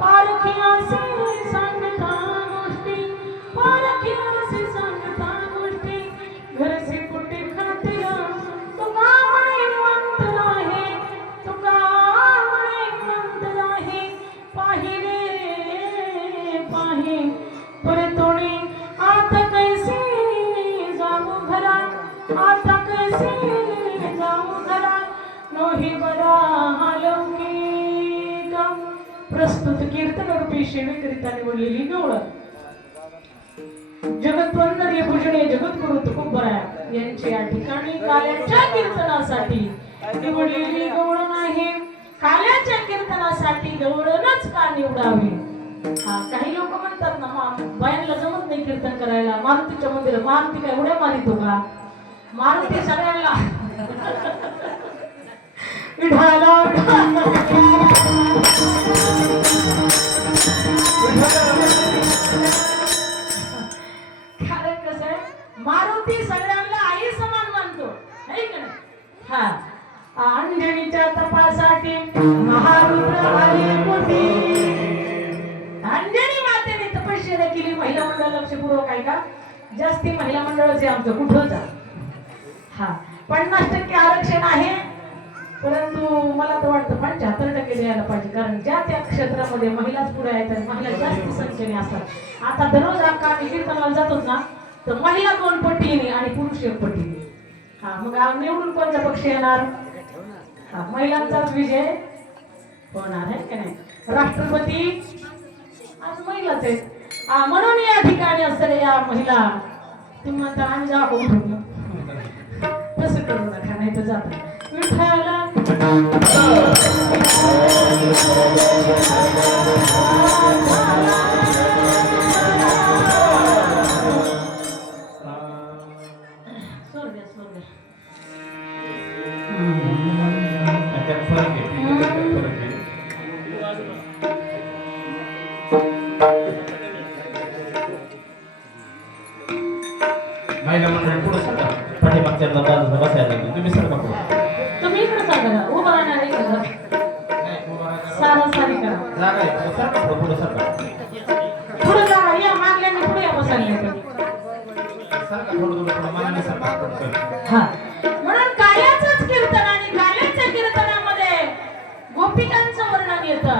पारखियासी सांगता गोष्टी, पारखियासी सांगता गोष्टी, घरचे कुठे खातिर तुका म्हणे मंत नाही, तुका म्हणे मंत नाही, पाहिले पाहि परतोणी आता कैसे जाऊ घरा, आता कैसे जाऊ घरा, नोही बरा हालौकिक. प्रस्तुत कीर्तन रूपी सेवेकरिता निवडलेली गवळ. जगतवंदनीय पूजनीय जगद्गुरु तुकोबराय यांची या ठिकाणी काल्याच्या कीर्तनासाठी निवडलेली गवळ आहे. काल्याच्या कीर्तनासाठी गवळणच का निवडावी? काही लोक म्हणतात ना, बायांना जमत नाही कीर्तन करायला. मारुतीच्या मंदिरात मारुती काय उड्या मारितो का? मारुती सगळ्यांना विठाला कारण कसं आहे, मारुती सगळ्यांना आई समान मानतो, है का नाही? हा, अंजनीच्या तपासाठी महारुद्र आले पोटी. अंजनी मातेने तपश्चर्या केली. महिला मंडळ लक्षपूर्वक आहे का? जास्ती महिला मंडळाचे आमचं कुठं जा. हा, 50% आरक्षण आहे, परंतु मला तर वाटतं 75% द्यायला पाहिजे. कारण ज्या त्या क्षेत्रामध्ये महिलाच पुढे आहेत आणि महिला जास्त संख्येने असतात. आता दररोज आम्ही कीर्तनाला जातोच ना, तर महिला 2 पटीने आणि पुरुष 1 पटीने. हा, मग निवडून कोणता पक्ष येणार? हा, महिलांचाच विजय होणार आहे का नाही? राष्ट्रपती आज महिलाच आहेत. म्हणून या ठिकाणी असणाऱ्या या महिला तुम्ही म्हणता आम्ही जाऊ तसं करू नका, नाही तर जाता विठाला. महिला मंडळ पुढे सरका, पाठीमागच्या बसायला तुम्ही सरका पुढे. तुम्ही इकडे सांगा, उभं राहणार आहे का? सारा सारी करा. जागा आहे, सरका पुढे सरका. पुढे जागा या, मागल्याने पुढे या बसायला. सरका थोडं थोडं मनाने सरका पुढे. हा, म्हणून काल्याचंच कीर्तन आणि काल्याच्या कीर्तनामध्ये गोपिकांचं वर्णन येतं.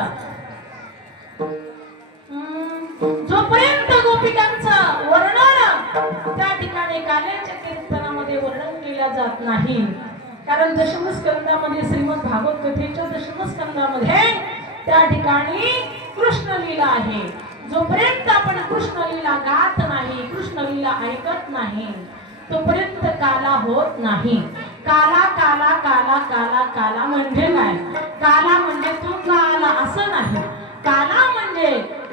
जोपर्यंत गोपिकांचं वर्णन त्या ठिकाणी काल्याच्या कीर्तनामध्ये वर्णन केलं जात नाही. कारण दशमस्कंदामध्ये श्रीमद भागवत कथेच्या दशमस्कंदामध्ये त्या ठिकाणी कृष्ण लीला आहे. जोपर्यंत आपण कृष्ण लीला गात नाही, कृष्ण लीला ऐकत नाही, तोपर्यंत काला होत नाही. काला काला काला काला काला म्हणजे काय? काला म्हणजे तू काला असं नाही. काला म्हणजे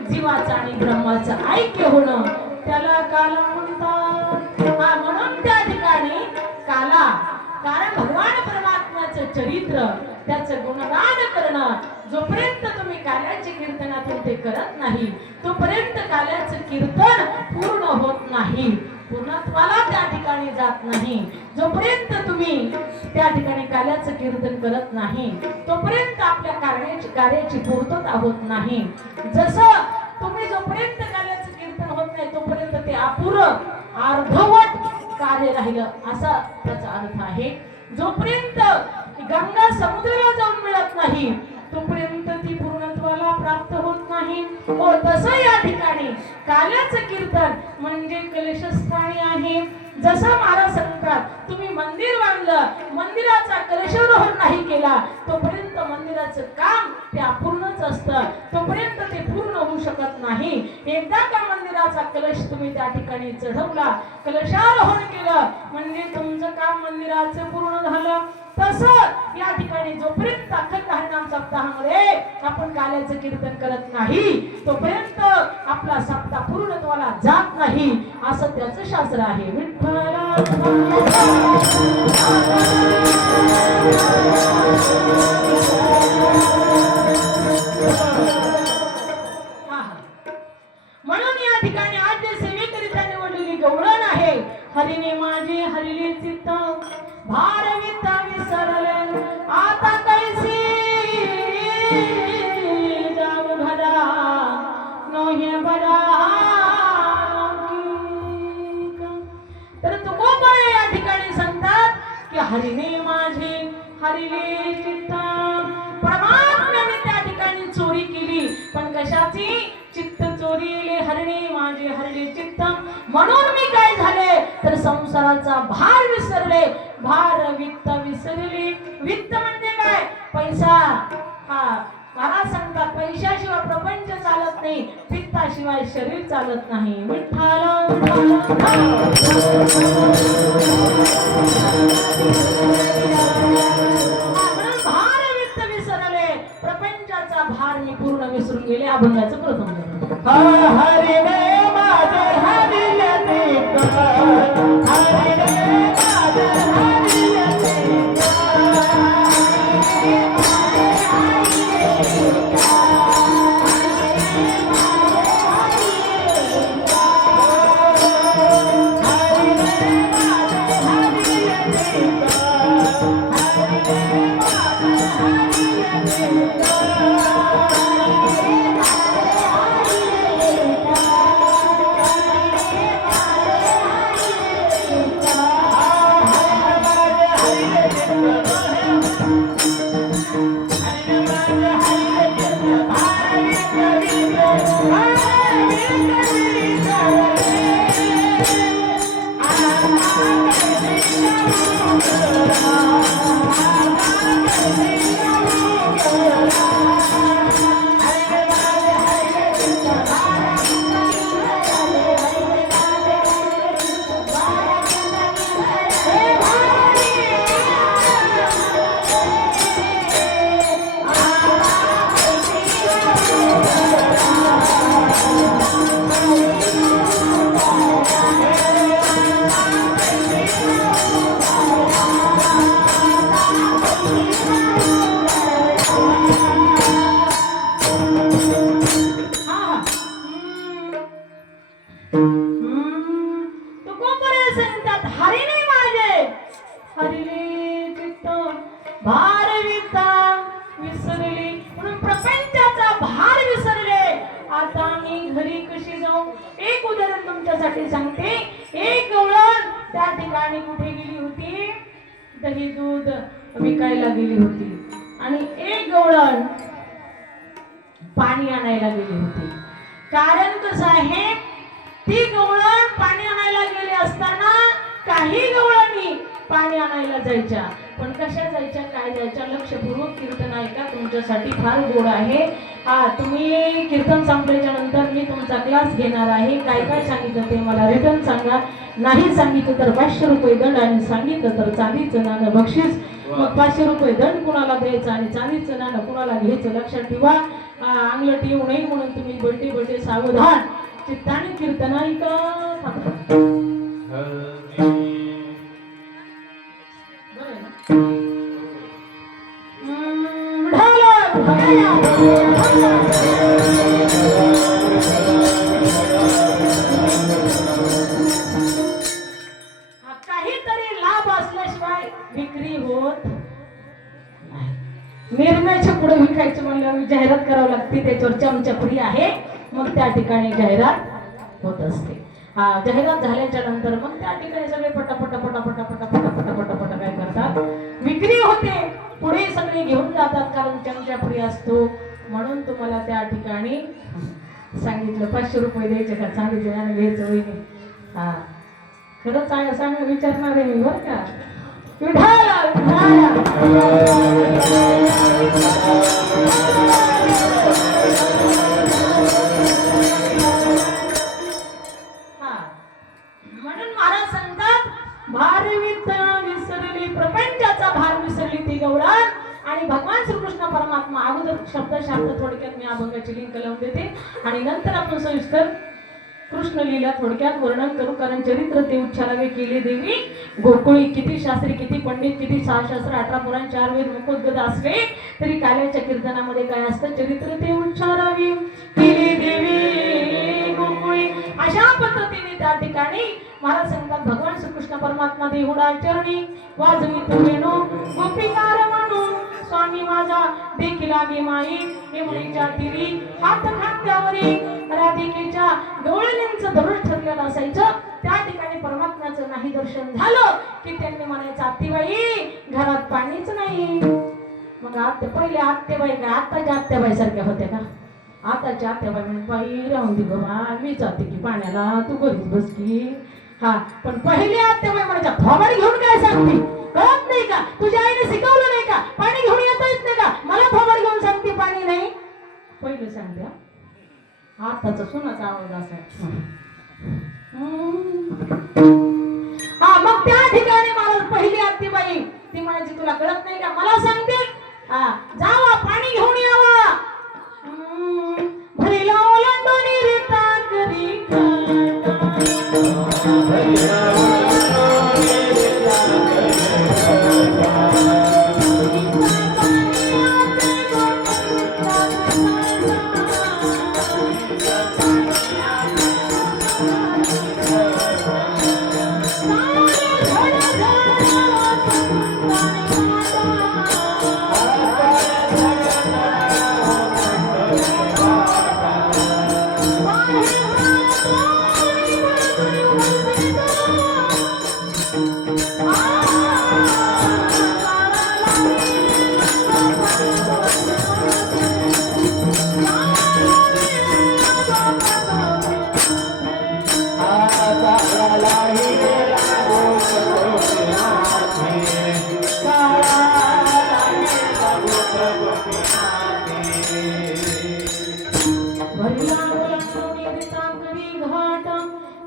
जीवाचं आणि ब्रह्माचं ऐक्य होणं, त्याला काला म्हणतात. म्हणून त्या ठिकाणी काला, कारण भगवान परमात्म्याचं चरित्र, त्याचं गुणगान करणं जोपर्यंत तुम्ही काल्याच्या कीर्तनातून ते करत नाही, तोपर्यंत काल्याचं कीर्तन पूर्ण होत नाही, पूर्णत्वाला त्या ठिकाणी जात नाही. जोपर्यंत तुम्ही त्या ठिकाणी काल्याचं कीर्तन करत नाही, तोपर्यंत आपल्या कार्याची पूर्तता होत नाही. जसं तुम्ही जोपर्यंत काल्याचं कीर्तन होत नाही, तोपर्यंत ते अपुरं अर्धवट कार्य राहिलं असा त्याचा अर्थ आहे. जोपर्यंत गंगा समुद्राला जाऊन मिळत नाही, तोपर्यंत ती पूर्णत्वाला प्राप्त होत नाही. तसं या ठिकाणी काल्याचं कीर्तन म्हणजे कलशस्थानी आहे. जसं महाराज सांगतात, तुम्ही मंदिर बांधलं, मंदिराचा कलशारोहण नाही केला, तोपर्यंत मंदिराचं काम ते अपूर्णच असतं, तोपर्यंत ते पूर्ण होऊ शकत नाही. एकदा का मंदिराचा कलश तुम्ही त्या ठिकाणी चढवला, कलशारोहण केलं, म्हणजे तुमचं काम मंदिराचं पूर्ण झालं. तसं या ठिकाणी जोपर्यंत अखंड हरिनाम सप्ताहामध्ये आपण काल्याचं कीर्तन करत नाही, तोपर्यंत आपला सप्ताह पूर्णत्वाला जात नाही, असं त्याचं शास्त्र आहे. विठ्ठला म्हणून या ठिकाणी आज सेवेकरिता निवडलेली गवळण आहे. हरिने माझे हरिले चित्त भारविता विसरले, आता कैसी जाऊ घरा. हरिणे माझे हरिले चित्त. परमात्म्याने त्या ठिकाणी चोरी केली, पण कशाची? चित्त चोरीले हरिणे माझे हरिले चित्त. म्हणून मी काय झाले तर संसाराचा भार विसरले, भार वित्त विसरले. वित्त म्हणजे काय? पैसा. हा महाराज सांगतात पैशाशिवाय प्रपंच चालत नाही, वित्ताशिवाय शरीर चालत नाही. विठ्ठल भार वित्त विसरले, प्रपंचाचा भार मी पूर्ण विसरून गेले. अभंगाचं प्रथम हरिणे माझे हरिले चित्त, हरिणे माझे हरिले चित्त. सांगते. एक गवळण त्या ठिकाणी कुठे गेली होती? दही दूध विकायला गेली होती. आणि एक गवळण पाणी आणायला गेली होती. कारण कसं आहे, ती गवळण पाणी आणायला गेली असताना काही गवळणी पाणी आणायला जायच्या, पण कशा जायच्या, काय जायच्या? लक्षपूर्वक कीर्तन ऐका, तुमच्यासाठी फार गोड आहे. तुम्ही कीर्तन संपल्याच्या नंतर मी तुमचा क्लास घेणार आहे. काय काय सांगितलं ते मला रिटर्न सांगा. नाही सांगितलं तर 500 रुपये दंड, आणि सांगितलं तर चांदीचं नाणं बक्षीस. मग 500 रुपये दंड कुणाला द्यायचं आणि चांदीचं नाणं कुणाला घ्यायचं लक्षात ठेवा. अंगलट येऊ नये म्हणून तुम्ही बलटे बलटे सावधान चित्ताने कीर्तन ऐका. काहीतरी लाभ असल्याशिवाय विक्री होत नाही. निर्णयाच्या पुढे विकायचं म्हणल्यावर जाहिरात करावी लागते, त्याच्यावर चमचपरी आहे, मग त्या ठिकाणी जाहिरात होत असते. जाहिरात झाल्याच्या नंतर मग त्या ठिकाणी सगळे पटापटा पटापटा पटापटा पटापटा पटा काय करतात, विक्री होते. पुढे सगळे घेऊन जातात, कारण चमचपरी असतो. म्हणून तुम्हाला त्या ठिकाणी सांगितलं 500 रुपये द्यायचे का चांदीचे नाणे घ्यायचं वहिनी. खरंच आहे सांग विचारणार आहे मी बरं का. म्हणून महाराज सांगतात, भार विसरली, प्रपंचाचा भार विसरली ती गवळण. आणि भगवान श्रीकृष्ण परमात्मा अगोदर शब्द थोडक्यात मी अभंगाची लिंक लावून देते, आणि नंतर आपण सविस्तर कृष्ण लीला थोडक्यात वर्णन करू. कारण चरित्र ते उच्चारावे केले देवी गोकुळी. किती शास्त्री, किती पंडित, किती 6 शास्त्र, 18 पुराण, 4 वेद मुखोद्गत असले तरी काल्याच्या कीर्तनामध्ये काय असतं? चरित्र ते उच्चारावे केले देवी गोकुळी. अशा पद्धतीने त्या ठिकाणी महाराज सांगतात, भगवान श्रीकृष्ण परमात्मा देहुडा चरणी वाजवी वेणू गोपिकार म्हणून स्वामी माझा देखील लागे माई. यमुनेच्या तीरी हात खांद्यावरी राधिकेच्या गवळणींचं दररोज ठरलेलं असायचं. त्या ठिकाणी परमात्म्याचं नाही दर्शन झालं की त्यांनी म्हणायचं, आत्तीबाई घरात पाणीच नाही. मग पहिले आत्याबाई काय आत्ताच्या आत्याबाई सारख्या होत्या का? आताच्या आत्याबाई म्हणजे बाई राहून दे गं, मी जाते की पाण्याला, तू घरीच बस की. हा, पण पहिले आत्याबाई म्हणायच्या थोबाड घेऊन काय सांगते, कळत नाही का? तुझ्या आईने शिकवलं नाही का? पाणी घेऊन येता येत नाही का? मला थोबाड घेऊन सांगते पाणी नाही. पहिले सांगते. आताचा सुनाचा आवाज असा. हा, मग त्या ठिकाणी मला पहिली आत्तीबाई ती म्हणायची तुला कळत नाही का? मला सांगते. हा, जावा पाणी घेऊन यावा. भरीला ओलांडून रीता करी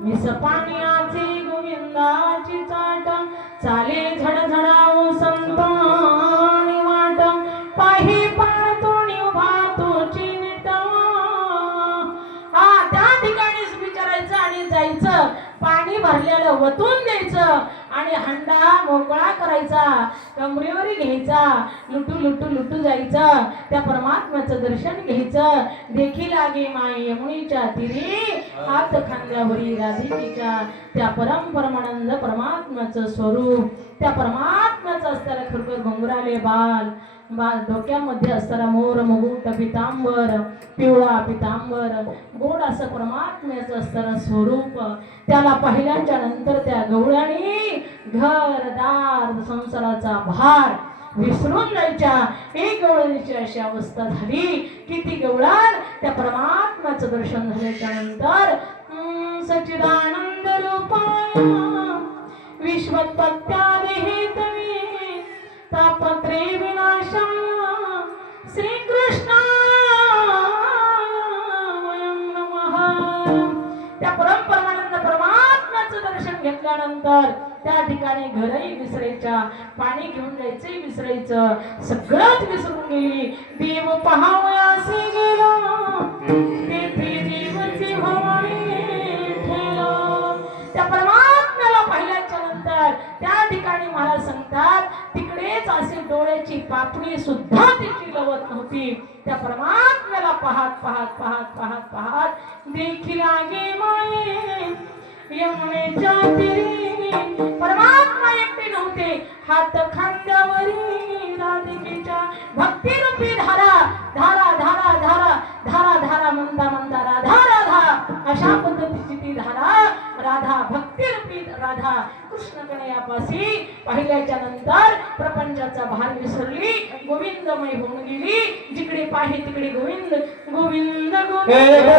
मिस पाण्याचे गोविंदाची चाट चाले झडझडाव संतानी वाट पाही पाळतोणी उभा तोची नीट. हा, त्या ठिकाणीच विचारायचं आणि जायचं, पाणी भरलेलं वतून द्यायचं आणि हंडा मोकळा करायचा, कमरेवर घ्यायचा, लुटू लुटू लुटू जायचं, त्या परमात्म्याचं दर्शन घ्यायचं. देखी लागे माय यमुनीच्या तीरी हात खांद्यावरी राधिकेच्या. त्या परमानंद परमात्म्याचं स्वरूप, त्या परमात्म्याचं असताना खरखर घुंगराले बाल, डोक्यामध्ये असताना मोर मुकुट पितांबर, पिवळा पितांबर, गोड असं परमात्म्याचं असताना स्वरूप. त्याला पाहिल्याच्या नंतर त्या गवळ्याने घरदार संसाराचा भार विसरून जायच्या. एक गवळणीची अशी अवस्था झाली की ती गवळण त्या परमात्म्याचं दर्शन झाल्याच्या नंतर सच्चिदानंद रूपाय विश्वोत्पत्त्यादिहेतवे तापत्रे विनाशाय श्रीकृष्णाय नमः. त्या परमानंद परमात्म्याचं दर्शन घेतल्यानंतर त्या ठिकाणी घरही विसरायच्या, पाणी घेऊन जायचंही विसरायचं, सगळंच विसरून गेली. देव पहावयासी गेला तेथे देवची भवानी ठेला. त्या परमात्म्याला पाहिल्याच्या नंतर त्या ठिकाणी महाराज सांगतात तिकडेच असे डोळ्याची पापणी सुद्धा तिची लवत नव्हती. त्या परमात्म्याला पाहत पाहत पाहत पाहत पाहत देखील लागे माये यमुनेच्या तीरी. परमात्मा एकटे नव्हते, हात खांद्यावरी राधिकेच्या भक्तिरूपी धारा धारा धारा धारा धारा धारा म्हणता म्हणता राधा राधा अशा पद्धतीची ती धारा राधा भक्तिरूपी राधा कृष्ण कन्हैयापाशी पाहिल्याच्या नंतर प्रपंचाचा भार विसरली, गोविंदमय होऊन गेली. जिकडे पाहि तिकडे गोविंद गोविंद गोविंद.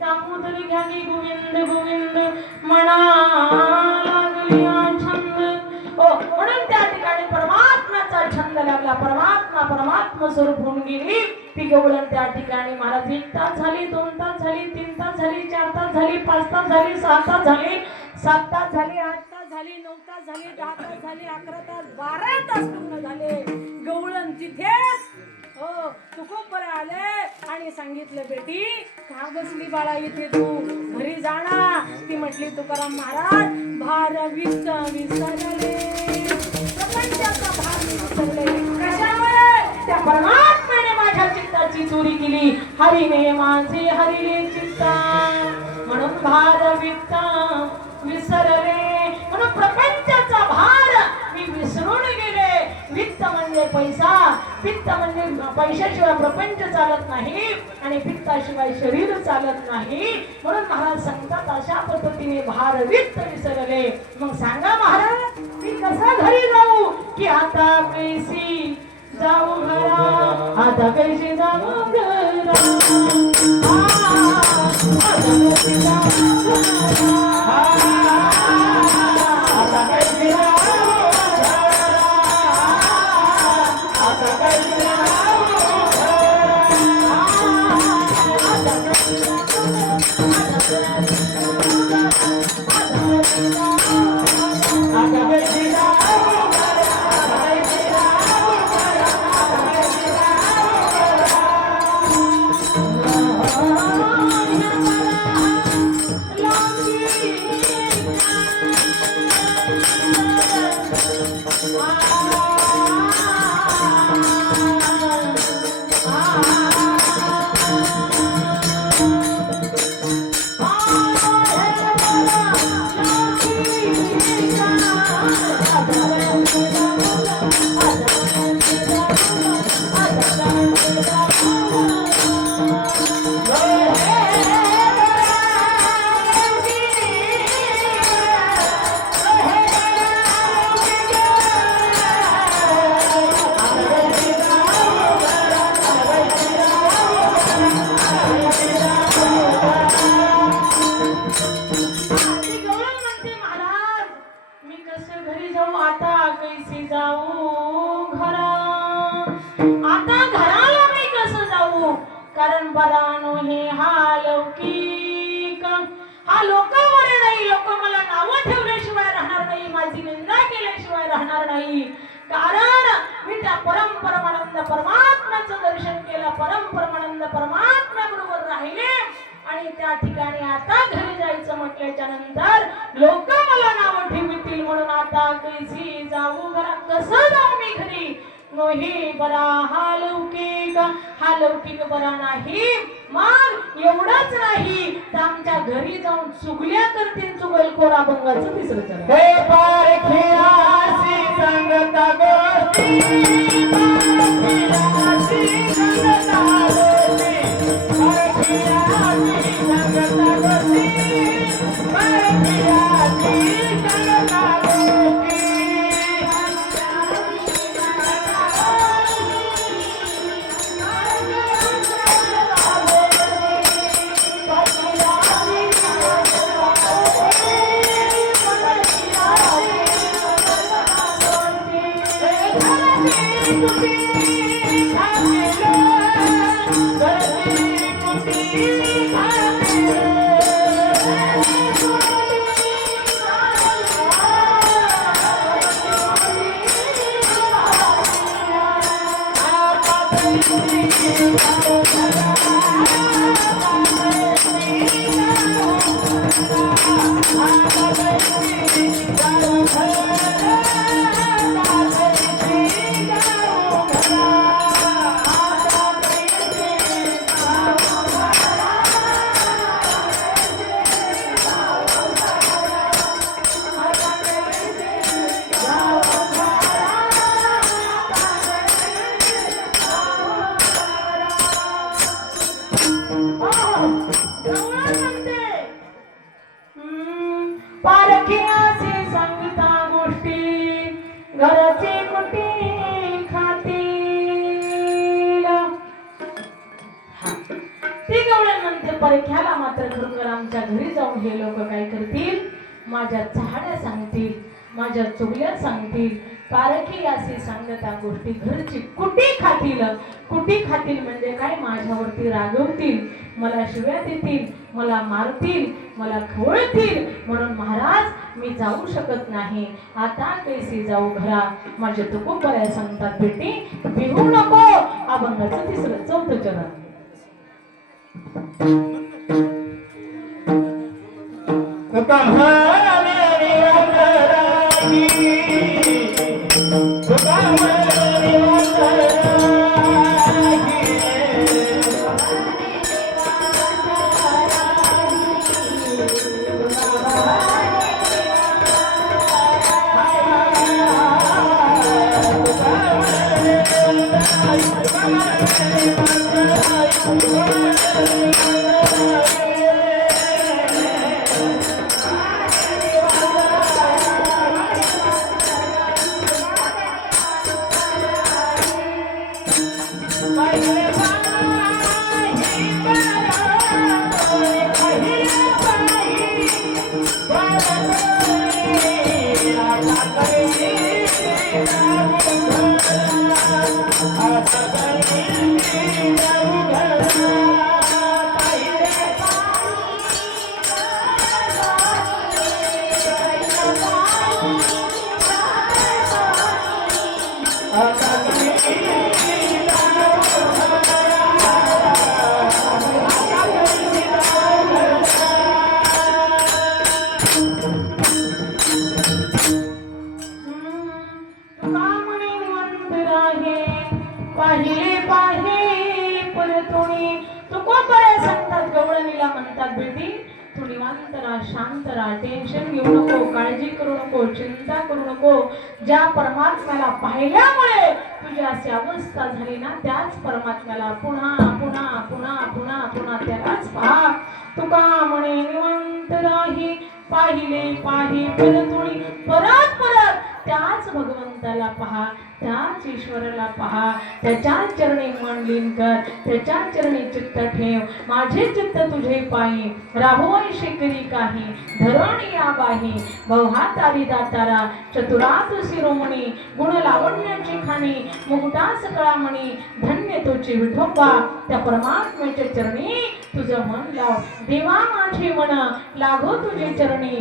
दामोदरी घ्यागी गोविंद गोविंद म्हणा लागली छंद. म्हणून त्या ठिकाणी परमात्म्याचा छंद लागला. परमात्मा स्वरूप होऊन गेली. ती गवळण त्या ठिकाणी महाराज 1 तास झाली, 2 तास झाली, 3 तास झाली, 4 तास झाली, 5 तास झाली, 6 तास झाली, 7 तास झाली, 8 तास झाली, 9 तास झाली, 10 तास झाली, 11 तास, 12 तास पूर्ण झाले. गवळण तिथेच हो तुकोबर आले आणि सांगितलं बेटी का बसली बाळा इथे तू घरी जाणार. ती म्हटली तुकाराम महाराज भार वित्त विसरले, प्रपंचाचा भार मी विसरले. कशामुळे? त्या परमात्म्याने माझ्या चित्ताची चोरी केली. हरीने माझे हरिले चित्ता म्हणून भार वित्त विसरले. म्हणून प्रपंचाचा भार मी विसरून गेले. वित्त म्हणजे पैसा, पित्त म्हणजे पैशाशिवाय प्रपंच चालत नाही आणि पित्ताशिवाय शरीर चालत नाही. म्हणून महाराज सांगतात अशा पद्धतीने भार वित्त विसरले. मग सांगा महाराज मी कसा घरी जाऊ की आता कैसी जाऊ घरा, आता कैसी जाऊ घरा, आता कैसी जाऊ घरा, आता कैसी जाऊ कारण बरानो हे हा लौकिक हा लोकांवर नाही. लोक मला नावं ठेवल्याशिवाय राहणार नाही, माझी निंदा केल्याशिवाय राहणार नाही. कारण मी त्या परमानंद परमात्म्याचं दर्शन केलं, परमानंद परमात्म्याबरोबर राहिले आणि त्या ठिकाणी आता घरी जायचं म्हटल्याच्या नंतर लोक मला नावं ठेवतील. म्हणून आता कैसी जाऊ घरा, कसं जाऊ मी घरी. नोही बरा हा लौकिक बरा नाही. मग एवढंच नाही तर आमच्या घरी जाऊन चुगल्या करतील चुगलखोर अभंगाचं तिसरं चरण. हे पारखियासी संगता गोष्टी, पारखियासी संगता गोष्टी, पारखियासी संगता गोष्टी, पारखियासी संगता गोष्टी. पारखियासी सांगता गोष्टी, घराची कुटी खातील. ती गवळण म्हणते परख्याला मात्र खरोखर आमच्या घरी जाऊन हे लोक काय करतील, माझ्या चहाड्या सांगतील माझ्या चुगल्या सांगतील, पारखी असे सांगता गोष्टी घरची कुटी खातील. कुटी खातील म्हणजे काय, माझ्यावरती रागवतील, मला शिव्या देतील, मला मारतील, मला खवळतील. म्हणून महाराज मी जाऊ शकत नाही. आता कैसी जाऊ घरा. माझे तुकोबराया सांगतात, बेटी भिवू नको. अभंगाचं 3-4 चरण. तुका म्हणे निरंतराई, तुका म्हणे निरंतराई. पाहिले पाहे परतोणी. तुकोबराया सांगतात, गवळणीला म्हणतात, बेटी तू निवांत राहा, शांत राहा, टेन्शन घेऊ नको, काळजी करू नको, चिंता करू नको. ज्या परमात्म्याला पाहिल्यामुळे तुझी अशी अवस्था झाली ना, त्याच परमात्म्याला पुन्हा पुन्हा पुन्हा पुन्हा पुन्हा त्यालाच पहा. तुका म्हणे निवांत राही, पाहिले पाहे परतोणी. परत परत त्याच भगवंताला पहा, त्याच ईश्वराला पहा, त्याच्या चरणी मन लीन कर, त्याच्या चरणी चित्त ठेव. माझे चित्त तुझे पायी, राहोशी करी काही, धरण या बाही. बहुहातारी दातारा, चतुरात शिरोमणी, गुण लावण्याची खाणी, मुकुटास कळामणी. धन्य तुझे विठोबा, त्या परमात्म्याच्या चरणी तुझं मन लाव. देवा माझे मन लागो तुझे चरणी,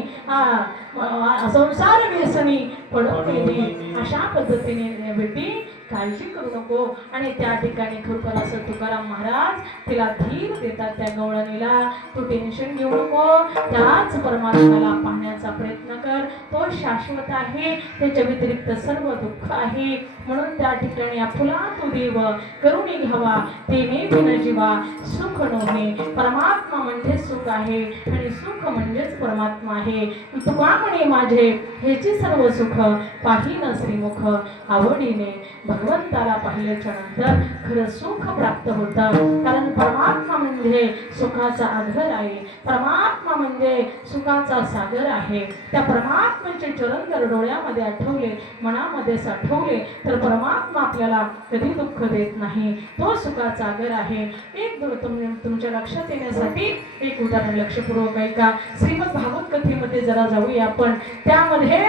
संसार व्यसनी पडवलेली. अशा पद्धतीने बेटी काळजी करू नको. आणि त्या ठिकाणी खरोखर असं तुकाराम महाराज तिला धीर देतात त्या गवळणीला. तू टेन्शन घेऊ नको, त्याच परमात्म्याला पाहण्याचा प्रयत्न कर, तो शाश्वत आहे, त्याच्या व्यतिरिक्त सर्व दुःख आहे. म्हणून त्या ठिकाणी फुला तू देव करुणी घ्यावा, तेने बिन जीवा सुख नव्हे. परमात्मा म्हणजे सुख आहे आणि सुख म्हणजेच परमात्मा आहे. तुका म्हणे माझे ह्याची सर्व सुख पाहिन श्रीमुख, आवडीने भगवंताला पाहिल्याच्या नंतर खरं सुख प्राप्त होतं. कारण परमात्मा म्हणजे सुखाचा आधार आहे, परमात्मा म्हणजे सुखाचा सागर आहे. त्या परमात्म्याचे चरण जर डोळ्यामध्ये आठवले, मनामध्ये साठवले, तर परमात्मा आपल्याला कधी दुःख देत नाही, तो सुखाचा सागर आहे. एक तुमच्या लक्षात येण्यासाठी एक उदाहरण लक्षपूर्वक ऐका. श्रीमद भागवत कथेमध्ये जरा जाऊया आपण. त्यामध्ये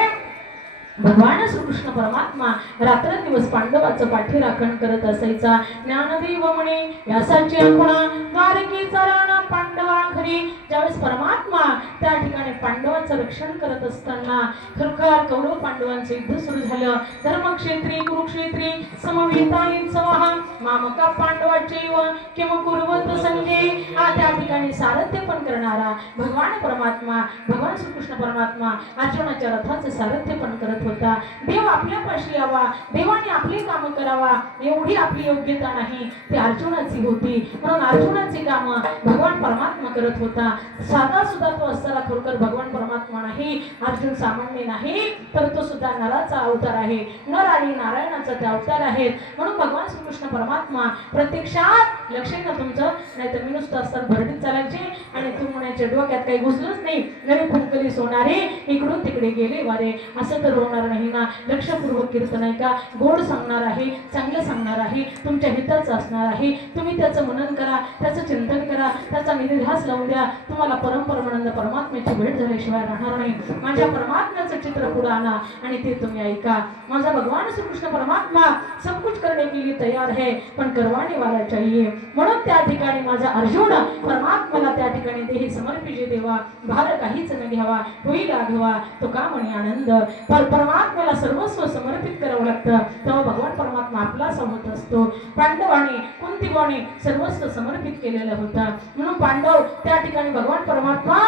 भगवान श्रीकृष्ण परमात्मा रात्रंदिवस पांडवाचं पाठीराखण करत असायचा. ज्ञानदेव म्हणे यासाची आखुणा द्वारकेचा राणा पांडवा घरी. ज्यावेळेस परमात्मा त्या ठिकाणी पांडवांचं रक्षण करत असताना खरोखर कौरव पांडवांचं युद्ध सुरू झालं. धर्मक्षेत्री कुरुक्षेत्री समवेतायन सवहा मामका पांडवाचैव किम कुर्वत संगे. त्या ठिकाणी सारथ्य पण करणारा भगवान परमात्मा, भगवान श्रीकृष्ण परमात्मा अर्जुनाच्या रथाचं सारथ्य पण करत होता. देव आपल्यापाशी यावा, देवाने आपली कामं करावा एवढी आपली योग्यता नाही, ती अर्जुनाची होती. म्हणून अर्जुनाची कामं भगवान परमात्मा करत होता. साधा सुद्धा तो असताना खरोखर भगवान परमात्मा नाही, अर्जुन सामान्य नाही, तर तो सुद्धा नराचा अवतार आहे. नर आणि नारायणाचा ते अवतार आहेत. म्हणून भगवान श्रीकृष्ण परमात्मा प्रत्यक्षात लक्ष आहे ना तुमचं? नाही तर मी नुसतं असतात भरडीत चालायचे आणि तू म्हणायचे डोक्यात काही घुसलंच नाही, नवी कुंकली सोनारे इकडून तिकडे गेले वारे. असं तर होणार नाही ना. लक्षपूर्वक कीर्तन आहे का, गोड सांगणार आहे, चांगलं सांगणार आहे, तुमच्या हिताचं असणार आहे. तुम्ही त्याचं मनन करा, त्याचं चिंतन करा, त्याचा निधिध्यास लावून द्या. तुम्हाला परमपरमानंद परमात्म्याची भेट झाल्याशिवाय राहणार नाही. माझ्या परमात्म्याचं चित्र पुढे आणा आणि ते तुम्ही ऐका. माझा भगवान श्रीकृष्ण परमात्मा सब कुछ करने के लिए तैयार है, पण करवाने वाला चाहिए. म्हणून त्या ठिकाणी माझा अर्जुन परमात्म्याला त्या ठिकाणी देही समर्पिजे देवा, भार काहीच न घ्यावा, होईल आघवा तो का म्हणे आनंद. परमात्म्याला सर्वस्व समर्पित करावं लागतं, तेव्हा भगवान परमात्मा आपलाच होत असतो. पांडवांनी कुंतीवाणी सर्वस्व समर्पित केलेलं होतं, म्हणून पांडव त्या ठिकाणी भगवान परमात्मा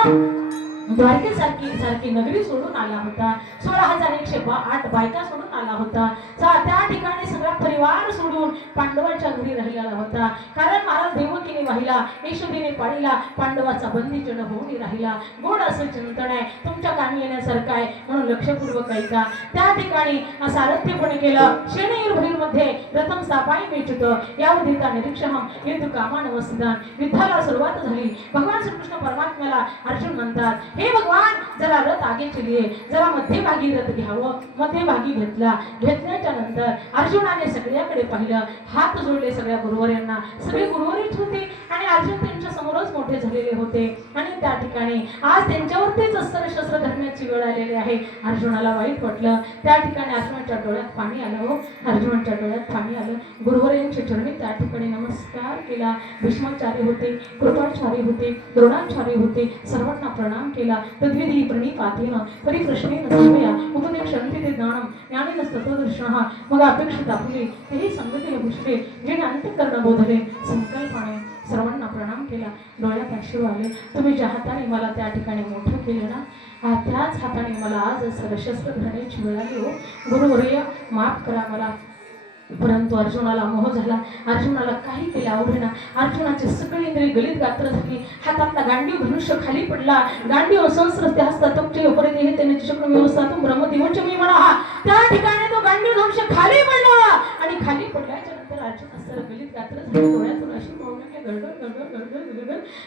द्वारकेसारखी नगरी सोडून आला होता. 16,108 बायका सोडून आला होता. त्या ठिकाणी सगळा परिवार सोडून पांडवांच्या घरी राहिलेला होता. कारण महाराज देवकीने वाहिला, यशोदेने पाळीला, पांडवाचा बंदी जण होऊन राहिला. गोड असं चिंतन आहे, तुमच्या कामी येण्यासारखं आहे, म्हणून लक्षपूर्वक ऐका. त्या ठिकाणी सारथ्यपणे केलं. शेणीरभैरमध्ये प्रथम स्थापाई मेचुत यावधीता निरीक्षण हेतु कामान वस्तिदान. युद्धाला सुरुवात झाली. भगवान श्रीकृष्ण परमात्म्याला अर्जुन म्हणतात, हे भगवान जरा रथ आगे चलिए, जरा मध्यभागी रथ घ्यावं. मध्यभागी घेतल्याच्या नंतर अर्जुनाने सगळ्याकडे पाहिलं, हात जोडले सगळ्या गुरुवर्यांना. सगळे गुरुवरच होते आणि अर्जुन त्यांच्या समोरच मोठे झालेले होते आणि त्या ठिकाणी आज त्यांच्यावरतीच अस्त्र शस्त्र धरण्याची वेळ आलेली आहे. अर्जुनाला वाईट वाटलं. त्या ठिकाणी अर्जुनाच्या डोळ्यात पाणी आलं. हो, अर्जुनाच्या डोळ्यात पाणी आलं. गुरुवर्यांच्या चरणी त्या ठिकाणी नमस्कार केला. भीष्माचार्य होते, कृपाचार्य होते, द्रोणाचार्य होते, सर्वांना प्रणाम केला. तद्विधी प्रणिपातेन परिप्रश्नेन सेवया उपदेक्षन्ति ते ज्ञानम ज्ञानेन तत्त्वदर्शनः. मग अपेक्षित आपले तेही संगतीने पुष्पे जे अंतःकरण बोधले संकल्पाने सर्वांना प्रणाम केला. डोळ्यात अश्रू आले. तुम्ही ज्या हाताने मला त्या ठिकाणी मोठं केलं ना, त्याच हाताने मला आज शस्त्र धरण्याची वेळ आली. हो गुरुवर्य, माफ करा मला. परंतु अर्जुनाला मोह झाला. अर्जुनाला काही केले आवडेना. अर्जुनाचे सगळे इंद्रिय गलित गात्र झाली. हातातला गांडीव धनुष्य खाली पडला. गांडीव संस्कृती हस्तात तोक्चे उपरिते हे त्याने चक्र व्यवस्थातून ब्रह्मदेवच मी म्हणा. त्या ठिकाणी तो गांडीव धनुष्य खाली पडला आणि खाली पडल्याच्या नंतर अर्जुन असं गलित गात्र झाले. डोळ्यातून अशी प्रॉब्लेम गडगड.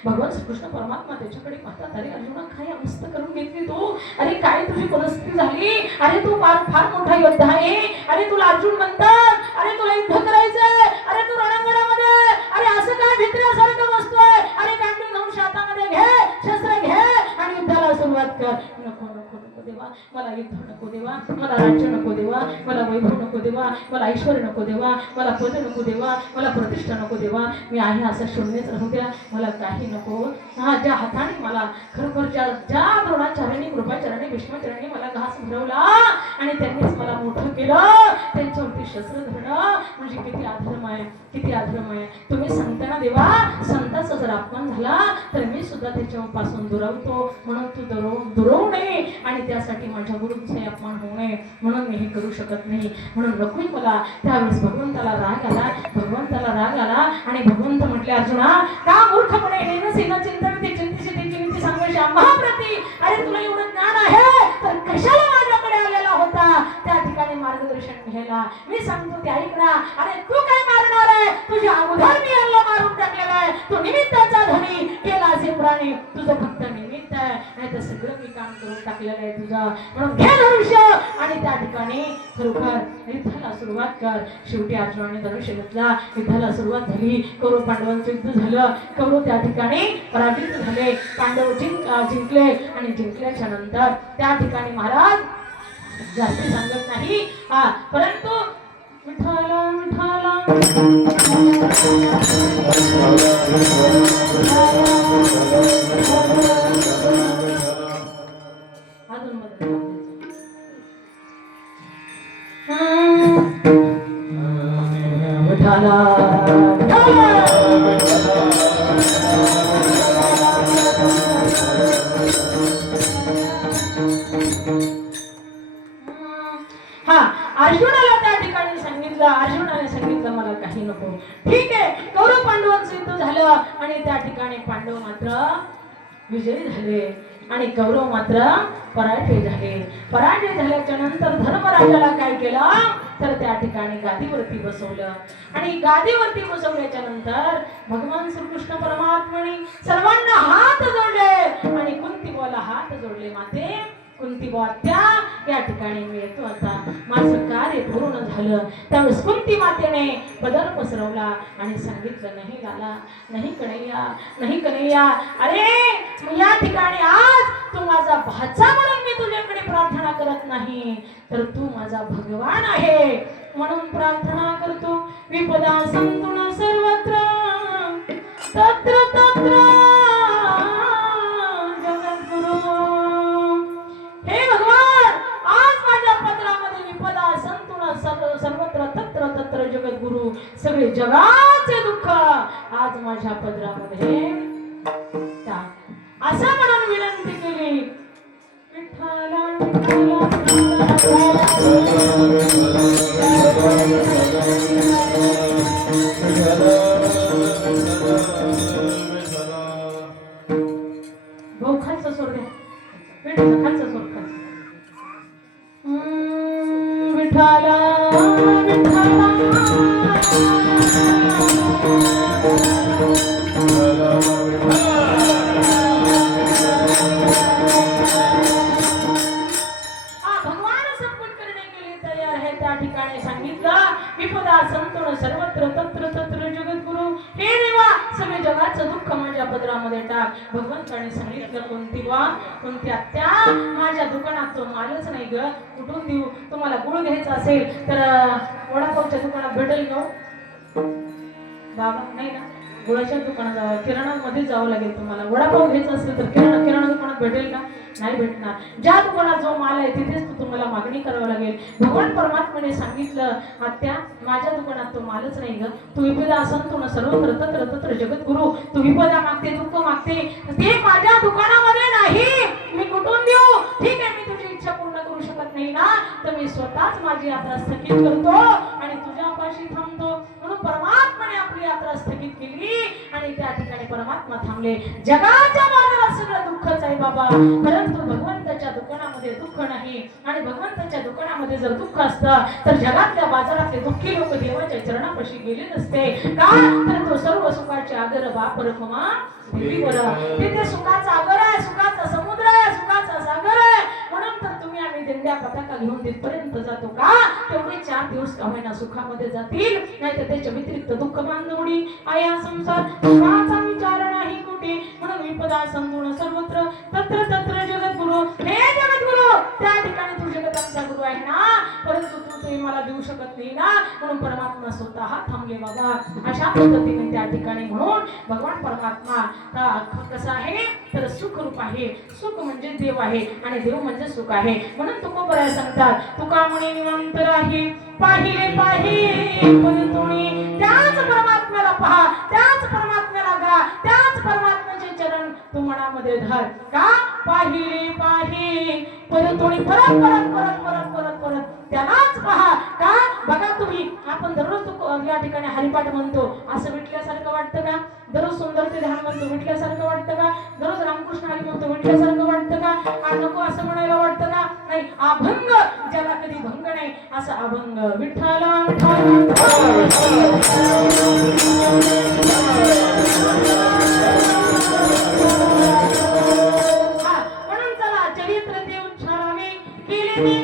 भगवान श्रीकृष्ण परमात्मा त्याच्याकडे पाहतात, अरे अर्जुना काय अवस्था करून घेतली तू? अरे काय तुझी परिस्थिती झाली? अरे तू फार मोठा योद्धा आहे. अरे तुला अर्जुन म्हणतात, अरे तुला युद्ध करायचंय, अरे तू रणांगणामध्ये, अरे असं काय भित्र्यासारखं बसतोय? अरे गांडीव धनुष्य हातामध्ये घे, शस्त्र घे आणि युद्धाला सुरुवात कर. नको नको नको देवा, मला युद्ध नको देवा, मला राज्य नको देवा, मला वैभव नको देवा, मला ऐश्वर्य नको देवा, मला पद नको देवा, मला प्रतिष्ठा नको देवा. मी आहे असं शून्यच राहू द्या, मला काही नको. हा, ज्या हाताने मला खरोखर ज्या द्रोणाचार्याने, कृपाचार्याने, भीष्माचार्याने मला घास भरवला आणि त्यांनीच मला मोठं केलं, त्यांच्यावरती शस्त्र धरणं म्हणजे किती अधर्म आहे, किती अधर्म आहे. तुम्ही सांगताना देवा, संताचा जर अपमान झाला तर मी सुद्धा त्याच्यापासून दुरावतो, म्हणून तू दुरावू नये आणि त्यासाठी माझ्या गुरुचे अपमान होऊ नये म्हणून मी हे करू शकत नाही. म्हणून नकोय मला. त्यावेळेस भगवंताला राग आला आणि भगवंत म्हटले, अर्जुना का मूर्खपणे चिंतन ते चिंती सांगायचे महाप्रती. अरे तुला एवढं ज्ञान आहे तर कशाला माझ्याकडे आलेला होता त्या ठिकाणी मार्गदर्शन घ्यायला? मी सांगतो ते ऐक ना. अरे तू काय मारणार आहे? तुझ्या अगोदर मी याला मारून टाकलेला आहे. तू निमित्ताचा धनी केला असे प्राणी, तुझं फक्त निमित्त आहे, नाही तर सगळं मी काम करून टाकलेलं आहे तुझा. म्हणून घे धनुष्य आणि त्या ठिकाणी खरोखर युद्धाला सुरुवात कर. शेवटी अर्जुनाने धनुष्य घेतला. युद्धाला सुरुवात झाली. कौरव पांडवांचं युद्ध झालं. कौरव त्या ठिकाणी पराजित झाले. पांडव जिंकले आणि जिंकल्याच्या नंतर त्या ठिकाणी महाराज जास्त सांगत नाही, परंतु विठ्ठला विठ्ठला अजून अर्जुनाला त्या ठिकाणी अर्जुनाने सांगितलं मला काही नको. ठीक आहे, कौरव पांडवांचं युद्ध झालं आणि त्या ठिकाणी पांडव मात्र विजयी झाले आणि कौरव मात्र पराजय झाले. पराजय झाल्याच्या नंतर धर्मराजाला काय केलं? तर त्या ठिकाणी गादीवरती बसवलं आणि गादीवरती बसवल्याच्या नंतर भगवान श्रीकृष्ण परमात्म्याने सर्वांना हात जोडले आणि कुंतीबाला हात जोडले. माते कुंतीबा त्या या ठिकाणी मी येतो, आता माझं कार्य पूर्ण झालं. त्यावेळेस कुंती मातेने पदर पसरवला आणि सांगितलं, नाही लाला, नाही कन्हैया, नाही कन्हैया, अरे या ठिकाणी आज तू माझा भाचा म्हणून मी तुझ्याकडे प्रार्थना करत नाही, तर तू माझा भगवान आहे म्हणून प्रार्थना करतो. विपदा संतुन सर्वत्र तत्र तत्र जगद्गुरु. हे भगवान, आज माझ्या पत्रामध्ये विपदा संतुन सर्वत्र तत्र तत्र जगद्गुरु, सगळे जगाचे दुःख आज माझ्या पदरामध्ये टाक, असं म्हणून विनंती केली. विठ्ठला भाऊ खालचा सोड द्या, विठ्ठला खालचा सोड, खालचा. विठ्ठला संतोन सर्वत्र तत्र तत्र जगद्गुरु. हे देवा, सगळे जगाचं दुःख माझ्या पदरामध्ये टाक. भगवंताने सांगितलं, कोणती आत्या, माझ्या दुकानात तो मालच नाही ग, कुठून देऊ? तुम्हाला गुळ घ्यायचा असेल तर वडापावच्या दुकानात भेटेल का बाबा? नाही ना, गुळाच्या दुकानात जावं, किराणामध्ये जावं लागेल. तुम्हाला वडापाव घ्यायचा असेल तर किराणा दुकानात भेटेल का? नाही भेटणार. ज्या दुकानात जो माल आहे तिथेच तुम्हाला मागणी करावं लागेल. भगवान परमात्म्याने सांगितलं, आत्या माझ्या दुकानात तो मालच नाही ग, तू विपदा संतुन सर्वत्र तत्र तत्र जगद्गुरु, तू विपदा मागते, दुःख मागते, ते माझ्या दुकानामध्ये नाही, मी कुठून देऊ? ठीक आहे, मी तुझी इच्छा पूर्ण करू शकत नाही ना, तर मी स्वतःच माझी यात्रा स्थगित करतो आणि तुझ्यापाशी थांबतो. म्हणून परमात्म्याने आपली यात्रा स्थगित केली आणि त्या ठिकाणी परमात्मा थांबले. जगाच्या बाजारात सगळं दुःखच आहे बाबा, परंतु भगवंताच्या दुकानामध्ये दुःख नाही. आणि भगवंताच्या दुकानामध्ये जर दुःख असतं तर जगातल्या बाजारातले दुःखी लोक देवाच्या चरणापाशी गेले नसते का? तर तो सर्व सुखाचे आगर बाप रखमा देवीवर. तिथे सुखाचा आगर आहे, सुखाचा समुद्र आहे, सुखाचा सागर आहे. म्हणून तर तुम्ही आम्ही दिंड्या पताका घेऊन तिथपर्यंत जातो का? तेवढे 4 दिवस का होईना सुखामध्ये जातील, नाही तर त्याच्या व्यतिरिक्त दुःख बांधवडी आया संसार सुखाचा विचार नाही कुठे. म्हणून विपदा संतुन सर्वत्र तत्र तत्र जगद्गुरु. हे जगद्गुरु, त्या ठिकाणी तू जगतांचा गुरु आहे ना, परंतु तू ते मला देऊ शकत नाही ना, म्हणून परमात्मा स्वतः थांबले बाबा. अशा पद्धतीने त्या ठिकाणी म्हणून भगवान परमात्मा कसा आहे तर सुख रूप आहे. सुख म्हणजे देव आहे आणि देव म्हणजे सुख आहे. म्हणून तुकोबराय सांगतात, तुका म्हणे निवांत राही, पाहिले पदतोणी. त्याच परमात्म्याला पहा, त्याच परमात्म्याला गा, त्याच परमात्म्याचे चरण तू मनामध्ये धर. का? पाहिले पदतोणी. परत परत परत परत परत परत त्यालाच पहा. का? बघा तुम्ही, आपण दररोज या ठिकाणी हरिपाठ म्हणतो, असं विटल्यासारखं वाटतं का? दररोज सुंदर ते ध्यान म्हणतो, विटल्यासारखं वाटतं का? दररोज रामकृष्ण हरी म्हणतो, विटल्यासारखं वाटतं का? नको असं म्हणायला वाटतं का? नाही, अभंग ज्याला कधी भंग नाही, असं अभंग. विठ्ठला म्हणून चला चरित्र ते उच्चारावे केले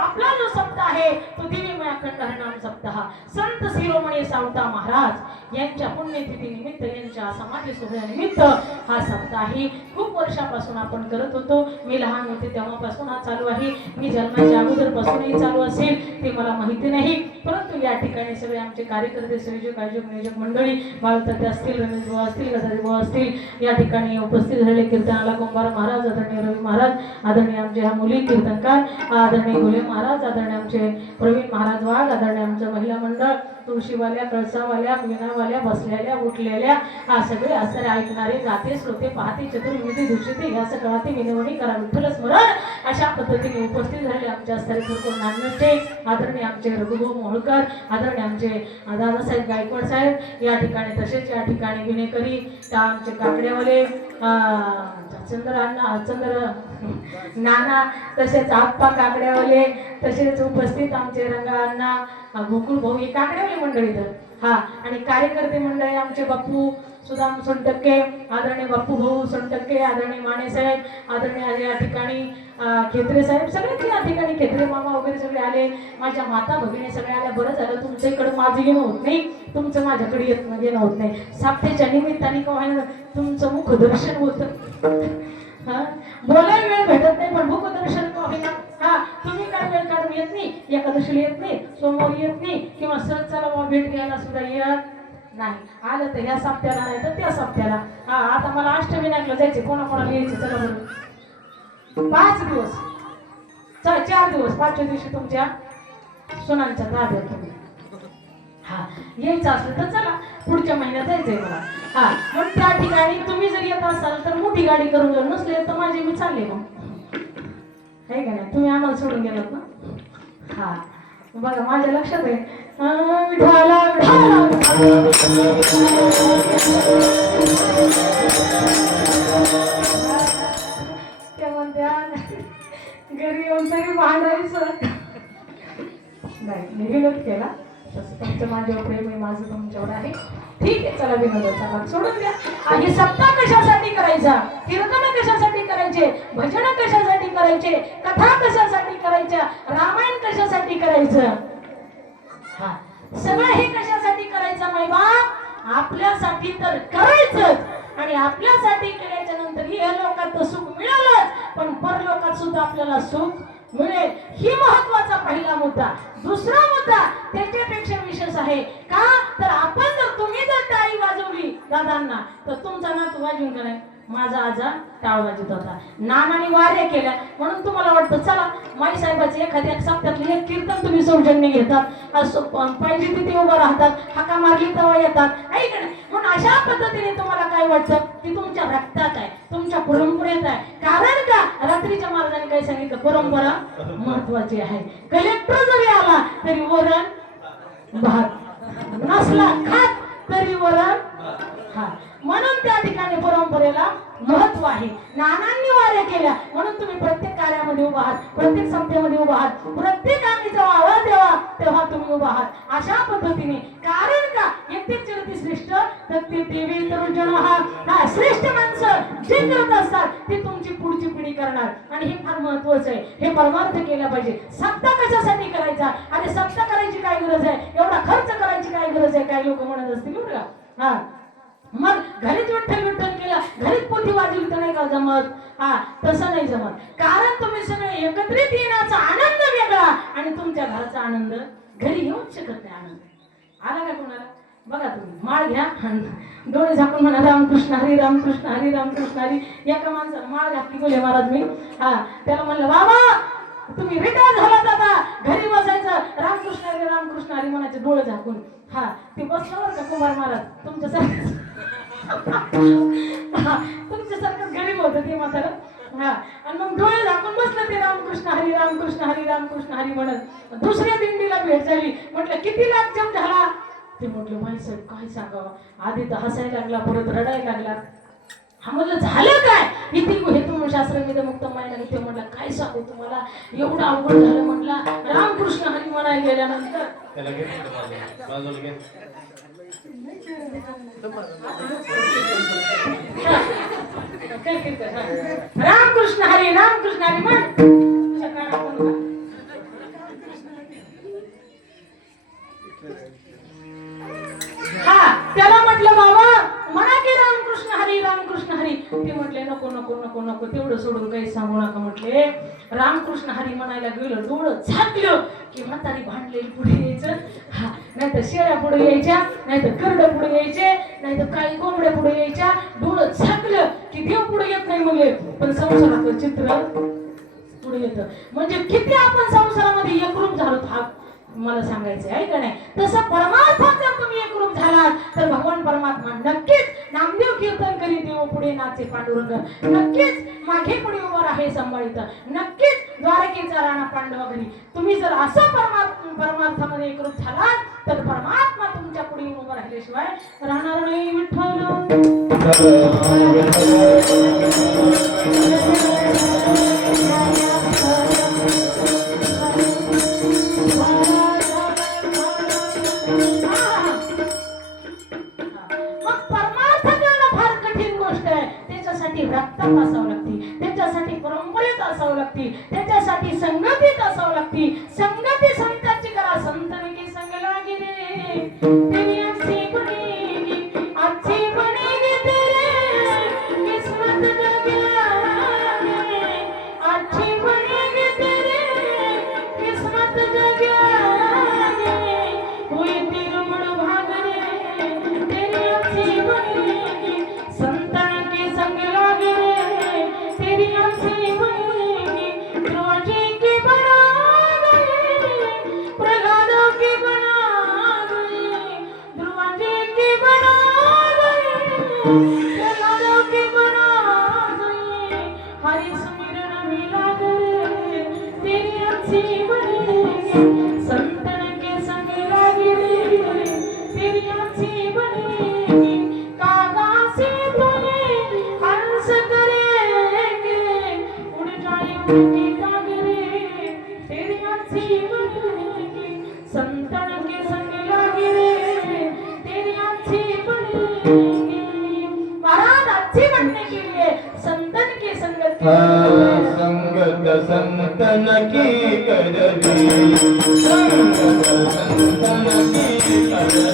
आपला जो सप्ताह आहे तो दिव्यमय अखंड हरिनाम सप्ताह संत शिरोमणी सावता महाराज यांच्या पुण्यतिथी निमित्त, यांच्या समाधी सोहळ्यानिमित्त हा सप्ताह खूप वर्षापासून आपण करत होतो. मी लहान होते तेव्हापासून हा चालू आहे. मी जन्माच्या अगोदरपासूनही चालू असेल ते मला माहिती नाही, परंतु या ठिकाणी सगळे आमचे कार्यकर्ते, संयोजक, आयोजक, नियोजक मंडळी, बाळताते असतील, रमेश भाऊ असतील, गजारी भाऊ असतील, या ठिकाणी उपस्थित झालेले कीर्तनाला कुंभार महाराज, आदरणीय रवी महाराज, आदरणीय आमचे ह्या मुली कीर्तनकार, आदरणीय गोले महाराज, आदरणीय आमचे प्रवीण महाराज वाघ, आदरणीय आमचं महिला मंडळ, तुळशीवाल्या, कळसावाल्या, वीणावाल्या, बसलेल्या, उठलेल्या, हा सगळे असणारे ऐकणारे, गाते, श्रोते, पाहते, चतुर्विधी दूषिते, या सगळ्याती विनवणी करा विठ्ठल स्मरण. अशा पद्धतीने उपस्थित झाले आमच्या असणारे थोरकोर नागनचे आदरणीय आमचे रघुभाऊ मोहोळकर, आदरणीय आमचे दादासाहेब गायकवाड साहेब या ठिकाणी, तसेच या ठिकाणी विनेकरी त्या आमचे काकड्यावाले चंद्र नाना, तसेच आप्पा काकड्यावाले, तसेच उपस्थित आमचे रंगा अण्णा, गोकुळ भाऊ, ही काकड्यावाली मंडळी तर हा, आणि कार्यकर्ते मंडळी आमचे बाप्पू सुदाम सोनटक्के, आदरणीय बाप्पू भाऊ सोनटक्के, आदरणीय माने साहेब, आदरणीय या ठिकाणी खेत्रे साहेब, सगळेच या ठिकाणी खेत्रे मामा वगैरे सगळे आले, माझ्या माता भगिनी सगळे आल्या. बरं झालं तुमच्या इकडे माझं येणं होत नाही, तुमचं माझ्याकडे येणं होत नाही. साप्तेच्या निमित्ताने का तुमचं मुखदर्शन होतं. हा, बोलायला वेळ भेटत नाही पण मुखदर्शन का होईना. हा, तुम्ही काय वेळ काढून येत नाही, एकादशीला येत नाही, सोमवारी येत नाही, किंवा सहज चला भेट घ्यायला सुद्धा येत नाही. आलं तर ह्या सप्त्याला नाही तर त्या सप्त्याला. हा, आता मला अष्टविनायकला जायचे, कोणाकोणाला यायचे चला बरं. 5 दिवस 4 दिवस, 5व्या दिवशी तुमच्या सुनांच्या ताब्यात तुम्ही. हा, यायचं असलं तर चला, पुढच्या महिन्यात जायचंय मला. हा, मग त्या ठिकाणी तुम्ही जर येत असाल तर मोठी गाडी करून, जर नसले तर माझे मी चालले मग, आहे का नाही. तुम्ही आम्हाला सोडून गेलात ना. हा, बघा माझ्या लक्षात आहे. विठाला विठाला त्या म्हणत्या घरी येऊन तरी भांडायचं नाही. मी विनोद केला, तसं तुमचं माझ्यावर प्रेम आहे, माझं तुमच्यावर आहे. ठीक आहे, चला विनोदाचा भाग सोडून द्या. आणि सप्ताह कशासाठी करायचा, कीर्तन कशासाठी करायचे, भजन कशासाठी करायचे, कथा कशासाठी करायच्या, रामायण कशासाठी करायचं, हा सगळं हे कशासाठी करायचं माय बाप. आपल्यासाठी तर करायचंच, आणि आपल्यासाठी केल्याच्या नंतर या लोकात तर सुख मिळालंच, पण परलोकात सुद्धा आपल्याला सुख मिळेल. ही महत्वाचा पहिला मुद्दा. दुसरा मुद्दा त्याच्यापेक्षा विशेष आहे का, तर आपण जर तुम्ही जर टाळी वाजवली दादांना, तर तुमचा नातू वाजवून का नाही. माझा आजा टाळ वाजवत होता, नानाने वाऱ्या केल्या, म्हणून तुम्हाला वाटतं चला माई साहेबाचे एखाद्या सप्त्यातले एक कीर्तन तुम्ही सौजन्य घेतात, असं पाहिजे तिथे उभं राहतात, हाका मारली तेव्हा येतात, ऐक नाही. म्हणून अशा पद्धतीने तुम्हाला काय वाटतं की तुमच्या रक्तात आहे, तुमच्या परंपरेत आहे. कारण का, रात्रीच्या महाराजांनी काय सांगितलं, परंपरा महत्वाची आहे. कलेक्टर जरी आला तरी वरण भात, नसला खात तरी वरण. हा, म्हणून त्या ठिकाणी परंपरेला महत्व आहे. नानांनी वाऱ्या केल्या म्हणून तुम्ही प्रत्येक कार्यामध्ये उभा आहात, प्रत्येक सप्त्यामध्ये उभा आहात, प्रत्येक आम्ही जेव्हा आवाज द्यावा तेव्हा तुम्ही उभा आहात. अशा पद्धतीने, कारण का, एकटेच चरित्र श्रेष्ठ तर ते देवी तरुण हा श्रेष्ठ माणसं जे करत असतात ते तुमची पुढची पिढी करणार, आणि हे फार महत्वाचं आहे. हे परमार्थ केला पाहिजे. सप्ताह कशासाठी करायचा, अरे सप्ताह करायची काय गरज आहे, एवढा खर्च करायची काय गरज आहे, काही लोक म्हणत असतील बरं का. हा, मग घरीच विठ्ठल विठ्ठल केला, घरीच पोथी वाजवली तर नाही का जमत. हा, तसं नाही जमत. कारण तुम्ही सगळे एकत्रित येण्याचा आनंद वेगळा, आणि तुमच्या घराचा आनंद घरी येऊच शकत नाही. आनंद आला का कोणाला. बघा तुम्ही माळ घ्या, डोळे झाकून म्हणा रामकृष्ण हरी रामकृष्ण हरी रामकृष्ण हरी. एका माणसाला माळ घातली बोले महाराज मी. हा, त्याला म्हणलं बाबा तुम्ही रिटायर झालात, आता घरी बसायचं, रामकृष्ण हरी म्हणायचे डोळे झाकून. हा, ते बसल्यावर का कुमार महाराज तुमच्यासारखं तुमच्यासारखं गरीब होतं ते म्हातारं. हा, आणि मग डोळे झाकून बसलं ते रामकृष्ण हरी रामकृष्ण हरी म्हणत. दुसऱ्या दिंडीला भेट झाली, म्हटलं किती लाख जप झाला. ते म्हटलं माई साहेब काय सांगावं, आधी तर हसायला लागला, परत रडायला लागला. हा, म्हणलं झालं काय, इथे हेतू शास्त्र मी मुक्त मायला ते म्हटलं काय सांगू तुम्हाला, एवढं अवघड झालं. म्हटलं रामकृष्ण हरी म्हणायला गेल्यानंतर रामकृष्ण हरी म्हण. हा, त्याला म्हटलं बाबा म्हणा की रामकृष्ण हरी. ते म्हटले नको नको नको नको, तेवढं सोडून काही सांगू नका. म्हटले रामकृष्ण हरी म्हणायला गेलं, डोळं झाकलं की म्हातारी भांडलेली पुढे यायचं. हा, नाही तर शेळ्या पुढे यायच्या, नाही तर करड पुढे यायचे, नाही तर काही कोंबड्या पुढे यायच्या. डोळं झाकलं की देव पुढे येत नाही म्हणले, पण संसाराचं चित्र पुढे येतं. म्हणजे किती आपण संसारामध्ये एकरूप झालो. मला सांगायचं आहे का नाही. तसं परमार्थात जर तुम्ही एकरूप झालात तर भगवान परमात्मा नक्कीच नामदेव कीर्तन करीत देव पुढे नाचे पांडुरंग, नक्कीच मागे पुढे उभं आहे संभाळित, नक्कीच द्वारकेचा राणा पांडवा घरी. तुम्ही जर असं परमार्थामध्ये एकरूप झालात तर परमात्मा तुमच्या पुढे उभं राहिल्याशिवाय राहणार नाही. विठ्ठल रक्तात असावं लागते, त्याच्यासाठी परंपरेत असावं लागते, त्याच्यासाठी संगतीत असावं लागते. संगती संतांची करा, संतन की संग लागे रे तेरी अच्छी बनेगी, अच्छी बनेगी तेरे किस्मत जगे आगे, अच्छी बनेगी तेरे किस्मत जगे आगे, कोई तिरमण भाग रे तेरी अच्छी बनेगी, संतन के संग लागे तेरी अच्छी बनेगी. ध्रुवजी की बना गए, प्रहलादों की बना गए, ध्रुवजी की बना गए, प्रहलादों की बना गए, हरि सुमिरन मिला गए तेरी अच्छी बनेगी, संतन के संग लागे तेरी अच्छी बनेगी. कागा से तूने हंस करेंगे, उड़ जाए उनकी कागरे तेरी अच्छी बनेगी, संतन के संग लागे तेरी अच्छी बनेगी. महाराज अच्छी बनने के लिए संतन की संगत संगत संतन की करवी, संगत संतन की करवी.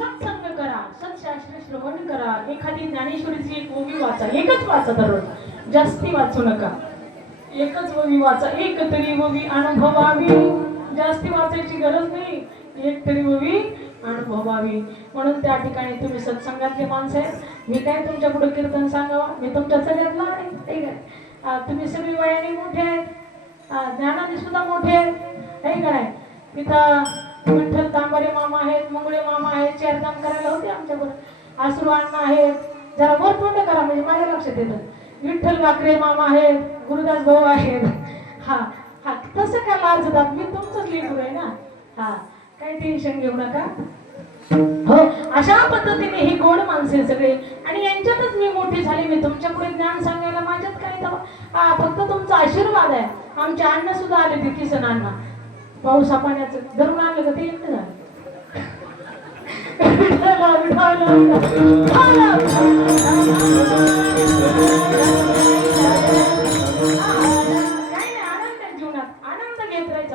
सत्संग करा, सत्शास्त्र श्रवण करा, एखादी ज्ञानेश्वरीची एक ओवी वाचा, एकच वाचा दररोज, जास्ती वाचू नका. एकच ओवी वाचा, एक तरी ओवी अनुभवावी, जास्ती वाचायची गरज नाही, एक तरी ओवी अनुभवावी. म्हणून त्या ठिकाणी तुम्ही सत्संगातले माणसं आहेत. मी काय तुमच्या पुढे कीर्तन सांगावं, मी तुमच्या सगळ्यात लहान आहे, ठीक आहे. तुम्ही सगळी वयाने मोठे आहेत, ज्ञानाने सुद्धा मोठे आहेत, हे काय. तिथं विठ्ठल तांबारे मामा आहेत, मंगळे मामा आहेत, चारधाम करायला होते आमच्याबरोबर. आसरू अण्णा आहेत, जरा वर तोंड करा म्हणजे माझ्या लक्षात येतं. विठ्ठल वाकरे मामा आहेत, गुरुदास भाऊ आहेत. हा हा तसं का लाजतात, मी तुमचंच लेकरू आहे ना. हा काही टेन्शन घेऊ नका. हो, अशा पद्धतीने ही गोड माणसे सगळे, आणि यांच्यातच मी मोठी झाली. मी तुमच्या पुढे ज्ञान सांगायला माझ्यात काय तर फक्त तुमचा आशीर्वाद आहे. आमचे अण्णा सुद्धा आले ते किसन अण्णा, पावसा पाण्याचं धरून आणलं का ते एकटं झालं.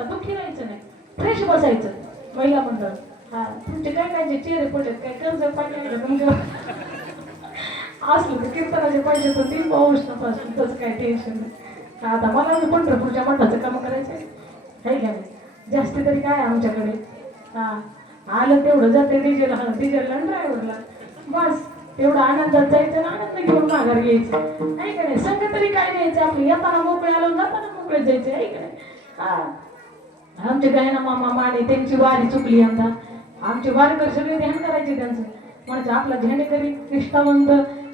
दुःखी राहायचं नाही, फ्रेश बसायचं. महिला मंडळ हा तुमचे काय काय चेहरे पडले, काय कर्ज पाहिजे तुमचं असलं कीर्तनाचे पैसे तर ती पाऊस नपासून तसं काय टेन्शन नाही. आता मला पंढरपूरच्या मठाचं काम करायचं आहे का नाही, जास्ती तरी काय आमच्याकडे. हा आलं तेवढं जाते डिझेल, डिझेलला ड्रायव्हरला, बस तेवढं आनंदात जायचं ना, आनंद घेऊन माघार घ्यायचं आहे का नाही. संग तरी काय घ्यायचं आपलं, येताना मोकळे आलो, जाताना मोकळे जायचे आहे का नाही. हा आमचे गायना मामा माने त्यांची वारी चुकली यंदा. आमचे वारकर सगळे ध्यान करायचे त्यांचं, म्हणजे आपला ध्यानेकरी निष्ठावंत,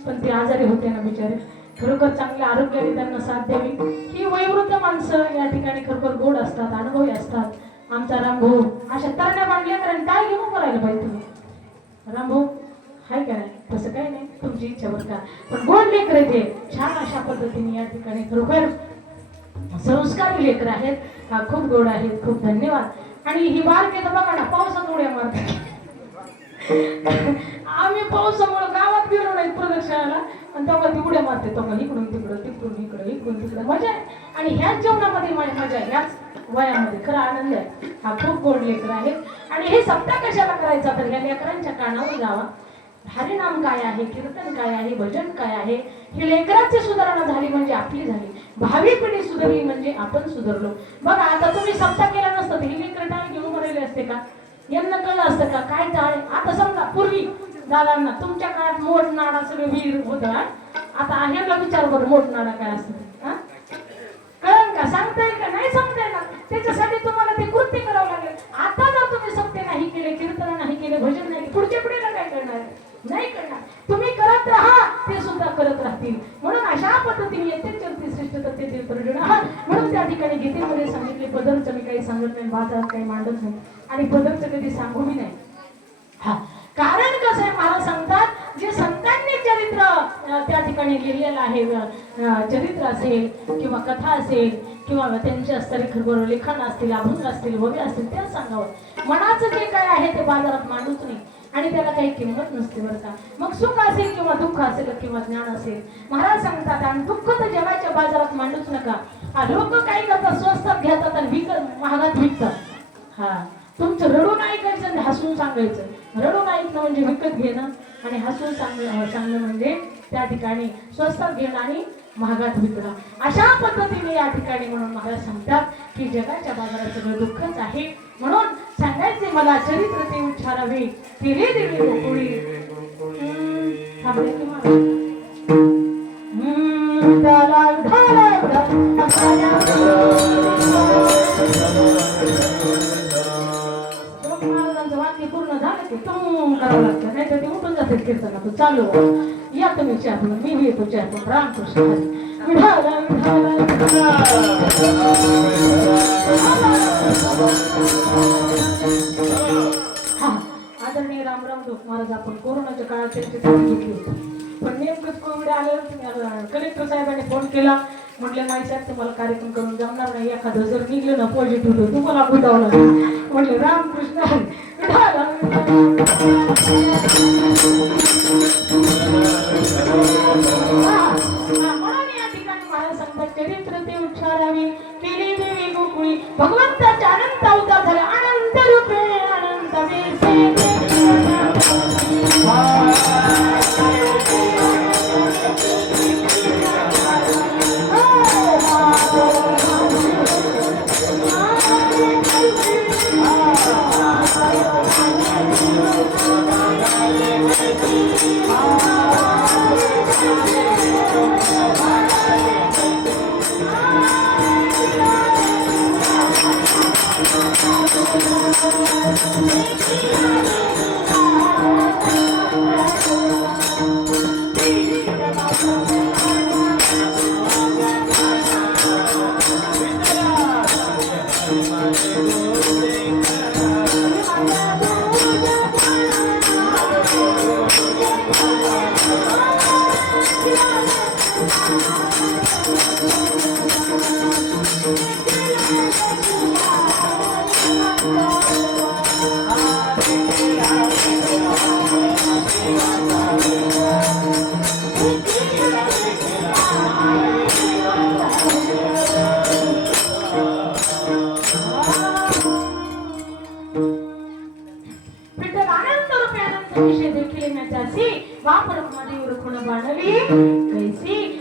पण ते आजारी होते ना बिचारे. खरोखर चांगल्या आरोग्याने त्यांना साथ द्यावी. ही वयोवृद्ध माणसं या ठिकाणी खरोखर गोड असतात, अनुभवी असतात. आमचा रामभाऊ अशा तरण्या बांधल्या कारण काय घेऊन करायला पाहिजे तुम्ही. रामभाऊ हाय का नाही, तसं काही नाही, तुमची इच्छा बरं का, पण गोड लेकर ते छान अशा पद्धतीने या ठिकाणी खरोखर संस्कारी लेकर आहेत. हा खूप गोड आहेत, खूप धन्यवाद. आणि ही बार घेतं बघा ना, पावसात उड्या मारतात. आम्ही पावसामुळे गावात गेलो नाही प्रदक्षिणाला आणि तेव्हा ती उड्या मारते तेव्हा इकडून तिकडं तिकडून इकडं इकडून तिकडं मजा आहे. आणि ह्याच जेवणामध्ये मजा आहे, ह्याच वयामध्ये खरा आनंद आहे. हा खूप गोड लेकर आहे. आणि हे सप्ताह कशाला करायचा तर ह्या लेकरांच्या कानावर जावा. हरिनाम काय आहे, कीर्तन काय आहे, भजन काय आहे, ही लेकरांची सुधारणा झाली म्हणजे आपली झाली. भावी पिढी सुधारली म्हणजे आपण सुधारलो. बघा आता तुम्ही सप्ताह केला नसतं तर ही लेकर टाळ घेऊन राहिले असते का? यांना कळलं असतं का काय टाळ? आता समजा पूर्वी दादांना तुमच्या काळात मोठ नाडा सगळं विहीर होतं. आता ह्याला विचार बरं मोठ नाडा काय असतं हा? कळण का? सांगता येईल का? नाही सांगता येणार. त्याच्यासाठी तुम्हाला ते कृत्य करावं लागेल. आता जर तुम्ही सत्य नाही केले, कीर्तन नाही केले, भजन नाही केले, पुढच्या पिढीला काय करणार? नाही करणार. तुम्ही करत राहा, ते सुद्धा करत राहतील. म्हणून अशा पद्धतीने येते चरती श्रेष्ठ तत्ते प्रयोजन आहात. म्हणून त्या ठिकाणी गीतेमध्ये सांगितले पदरचं मी काही सांगत नाही, बाजारात काही मांडत नाही आणि पदरचं कधी सांगू मी नाही. हा कारण कसं आहे महाराज सांगतात जे संतांनी चरित्र त्या ठिकाणी लिहिलेलं आहे, चरित्र असेल किंवा कथा असेल किंवा त्यांचे असणारे खरबरोबर लिखाण असतील, अभंग असतील, वगे असतील ते सांगावं. मनाचं जे काय आहे ते बाजारात मांडूच नाही आणि त्याला काही किंमत नसते बरं का. मग सुख असेल किंवा दुःख असेल किंवा ज्ञान असेल महाराज सांगतात आणि दुःख तर जगाच्या बाजारात मांडूच नका. लोक काय करतात स्वस्तात घेतात आणि महागात विकतात. हा तुमचं रडून ऐकायचं आणि हसून सांगायचं. रडून ऐकणं म्हणजे विकत घेणं आणि हसून सांगणं म्हणजे त्या ठिकाणी स्वस्तात घेणं आणि महागात विकणं. अशा पद्धतीने या ठिकाणी म्हणून महाराज सांगतात की जगाच्या बाजारात सगळं दुःखच आहे. म्हणून सांगायचे मला चरित्र ते उच्चारावे केले देवी गोकुळी. थांबले की महाराज महाराजांचं वाक्य पूर्ण झालं की तुम करावं लागतं, नाही तर ते उठून जाते कीर्तनातून. चालू या तुम्ही चहा पिऊन, मी येतो चहा पिऊन. रामकृष्ण हा आदरणीय रामराम डोक महाराज आपण कोरोनाच्या काळात त्यांची काळजी घेतली होती. पण नेमकंच कोविड आलं. कलेक्टर साहेबांनी फोन केला, म्हटले नाही साहेब तुम्हाला कार्यक्रम करून जमणार नाही, एखादं जर निघलं ना पॉझिटिव्ह तर तुम्हाला बुडावं लागेल. म्हटले रामकृष्ण म्हणून या ठिकाणी महाराज सांगतात चरित्र ते उच्चारावी केली देवी गोकुळी. भगवंताच्या अनंत अवतार झाले, अनंत रूपे अनंत वेसे.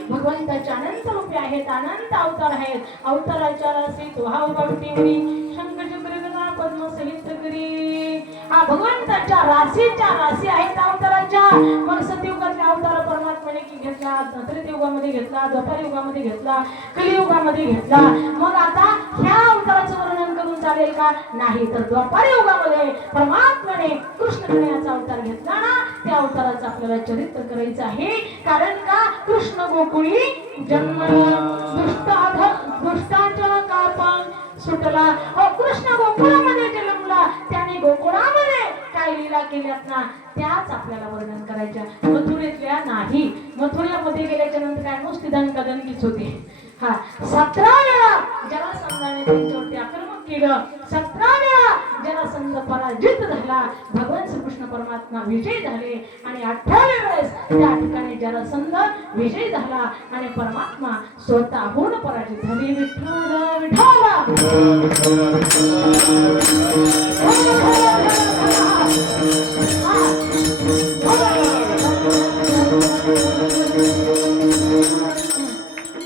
भगवंताच्या अनंत रूपे आहेत, अनंत अवतार आहेत. अवताराच्या राशी तुहावती शंखचक्र गदा पद्म सहित करी. हा भगवंताच्या राशीच्या राशी आहेत अवताराच्या. मग सतयुगातल्या अवतार परमात्म्याने घेतला, त्रेतयुगामध्ये घेतला, द्वापारयुगामध्ये घेतला, कलियुगामध्ये घेतला. मग आता ह्या अवताराचं वर्णन करून चालेल का? नाही. तर द्वापारयुगामध्ये परमात्म्याने कृष्ण कन्याचा अवतार घेतला ना, त्या अवताराचं आपल्याला चरित्र करायचं आहे. कारण का? कृष्ण गोकुळी जन्मला दुष्टाचा कापण सुटला. कृष्ण गोकुळामध्ये जन्मला, त्याने गोकुळामध्ये काय लीला केल्यात ना त्याच आपल्याला वर्णन करायच्या. मथुरेतल्या नाही. मथुरेमध्ये गेल्याच्या नंतर काय नुसती दणकादणकीच होती. हा 17 वेळा जरासंधाने त्यांच्यावरती आक्रमण केलं. 17 वेळा जरासंध पराजित झाला. झाला, भगवान श्रीकृष्ण परमात्मा विजयी झाले आणि 28व्या वेळेस त्या ठिकाणी जरासंध विजयी झाला आणि परमात्मा स्वतःहून पराजित झाले. विठ्ठल विठ्ठला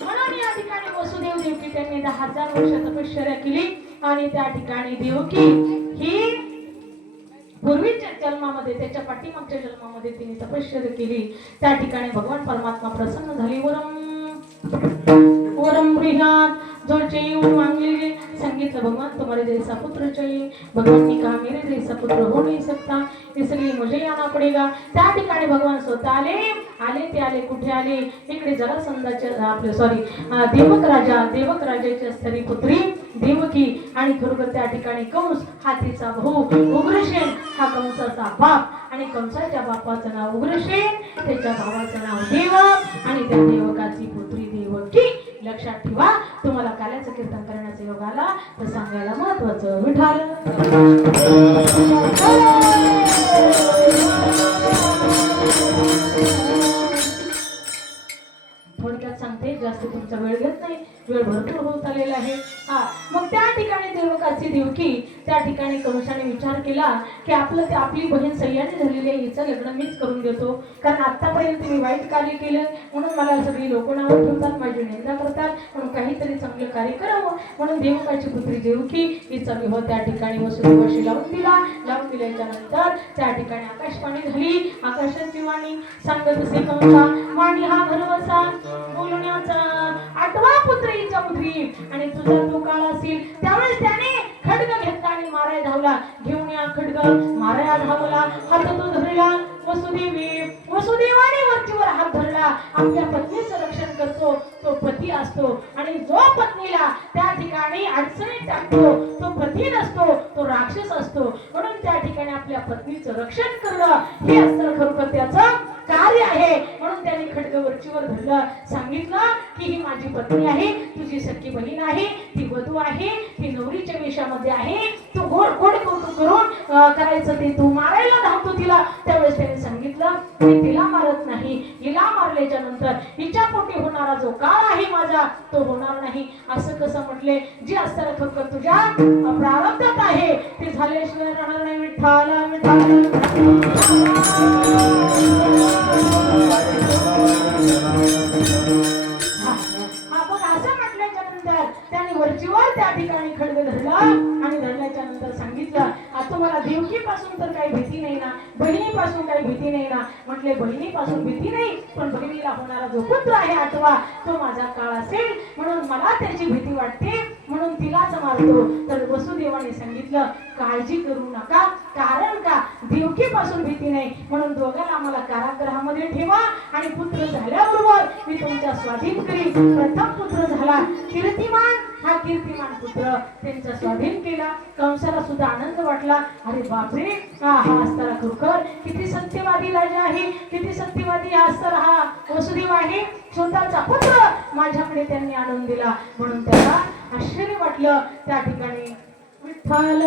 म्हणून या ठिकाणी वसुदेव देवकी त्यांनी 10,000 वर्ष तपश्चर्या केली आणि त्या ठिकाणी देवकी ही पूर्वीच्या जन्मामध्ये त्याच्या पाठीमागच्या जन्मामध्ये तिने तपश्चर्या केली. त्या ठिकाणी भगवान परमात्मा प्रसन्न झाली. वरम गृहात जो चाहिए वो मांग लीजिए. संगीत भगवान तुम्हारे जैसा पुत्र चाहिए. भगवान ने कहा मेरे जैसा पुत्र हो नहीं सकता, इसलिए मुझे आना पडेगा. त्या ठिकाणी भगवान स्वतः आले ते आले कुठे आले, इकडे जरासंधाच्या आपले देवक राजाच्या स्त्री पुत्री देवकी आणि खरोखर त्या ठिकाणी कंस हा तिचा भाऊ, उग्रसेन हा कंसाचा बाप आणि कंसाच्या बापाचं नाव उग्रसेन, त्याच्या भावाचं नाव देवक आणि त्या देवकाची पुत्री देवकी. लक्षात ठेवा. तुम्हाला काल्याचं कीर्तन करण्याचा योग आला तर सांगायला महत्वाचं विठाल. थोडक्यात सांगते, जास्त तुमचा वेळ घेत नाही, वेळ भरपूर होत आलेला आहे. मग त्या ठिकाणी देवकाची देवकी त्या ठिकाणी कंसाने विचार केला की आपली बहीण सह्याने झालेली आहे, हिचं लग्न मीच करून देतो, कारण आतापर्यंत मी वाईट कार्य केलं म्हणून मला सगळी लोक नाव ठेवतात, माझी निंदा करतात, म्हणून काहीतरी चांगलं कार्य करावं म्हणून देवकाची पुत्री देवकी हिचा विवाह त्या ठिकाणी वसुदेवाशी लावून दिल्याच्या नंतर त्या ठिकाणी आकाशवाणी झाली. आकाशाची वाणी सांगत असे कंसा, वाणी हा भरवसा बोलण्याचा 8वा पुत्र हिचा पुत्री आणि तुझा तो काळ असेल. त्यावेळेस त्याने खड्ग घेतला आणि मारायला धावला. घेऊन या खड्ग मारायला धावला. हात तो धरला वसुदेवाने वरचीवर हात धरला. आपल्या पत्नीचं रक्षण करतो तो पती असतो आणि जो पत्नीला त्या ठिकाणी अडचणीत टाकतो तो पती नसतो, तो राक्षस असतो. म्हणून त्या ठिकाणी आपल्या पत्नीचं रक्षण करणं हे असतं खरोखर त्याचं कार्य आहे. म्हणून त्याने खड्ग वरचीवर धरलं. सांगितलं की ही माझी पत्नी आहे, तुझी सख्खी बहीण आहे, ती वधू आहे, ती नवरीच्या वेशामध्ये आहे, तू गोड कौतुक करून करायचं ते तू मारायला धावतो तिला. त्यावेळेस त्याने सांगितलं मी तिला मारत नाही, हिला मारल्याच्या नंतर हिच्या पोटी होणारा जो काळ आहे माझा तो होणार नाही. असं कसं म्हटले, जे असतं खरोखर तुझ्या प्रारब्धात आहे ते झाल्याशिवाय राहणार नाही. विठ्ठल वरचीवर त्या ठिकाणी खड्ग धरला आणि धरल्याच्या नंतर सांगितलं तुम्हाला देवकीपासून तर काही भीती नाही ना, बहिणीपासून काही भीती नाही ना. म्हटले बहिणीपासून भीती नाही, पण बहिणीला होणारा जो पुत्र आहे 8वा तो माझा काळ असेल म्हणून मला त्याची भीती वाटते म्हणून तिलाच मारतो. तर वसुदेवाने सांगितलं काळजी करू नका, कारण का देवकीपासून भीती नाही म्हणून दोघांना मला कारागृहामध्ये ठेवा आणि पुत्र झाल्याबरोबर मी तुमच्या स्वाधीन करीन. प्रथम पुत्र झाला कीर्तिमान, हा कीर्तिमान पुत्र त्यांचा स्वाधीन केला. कंसाला सुद्धा आनंद वाटला. अरे बापरे, हा असताना खरोखर किती सत्यवादी राजा आहे, किती सत्यवादी हा असताना हा वसुदेव आहे. स्वतःचा पुत्र माझ्याकडे त्यांनी आणून दिला म्हणून त्याला आश्चर्य वाटलं. त्या ठिकाणी विठ्ठल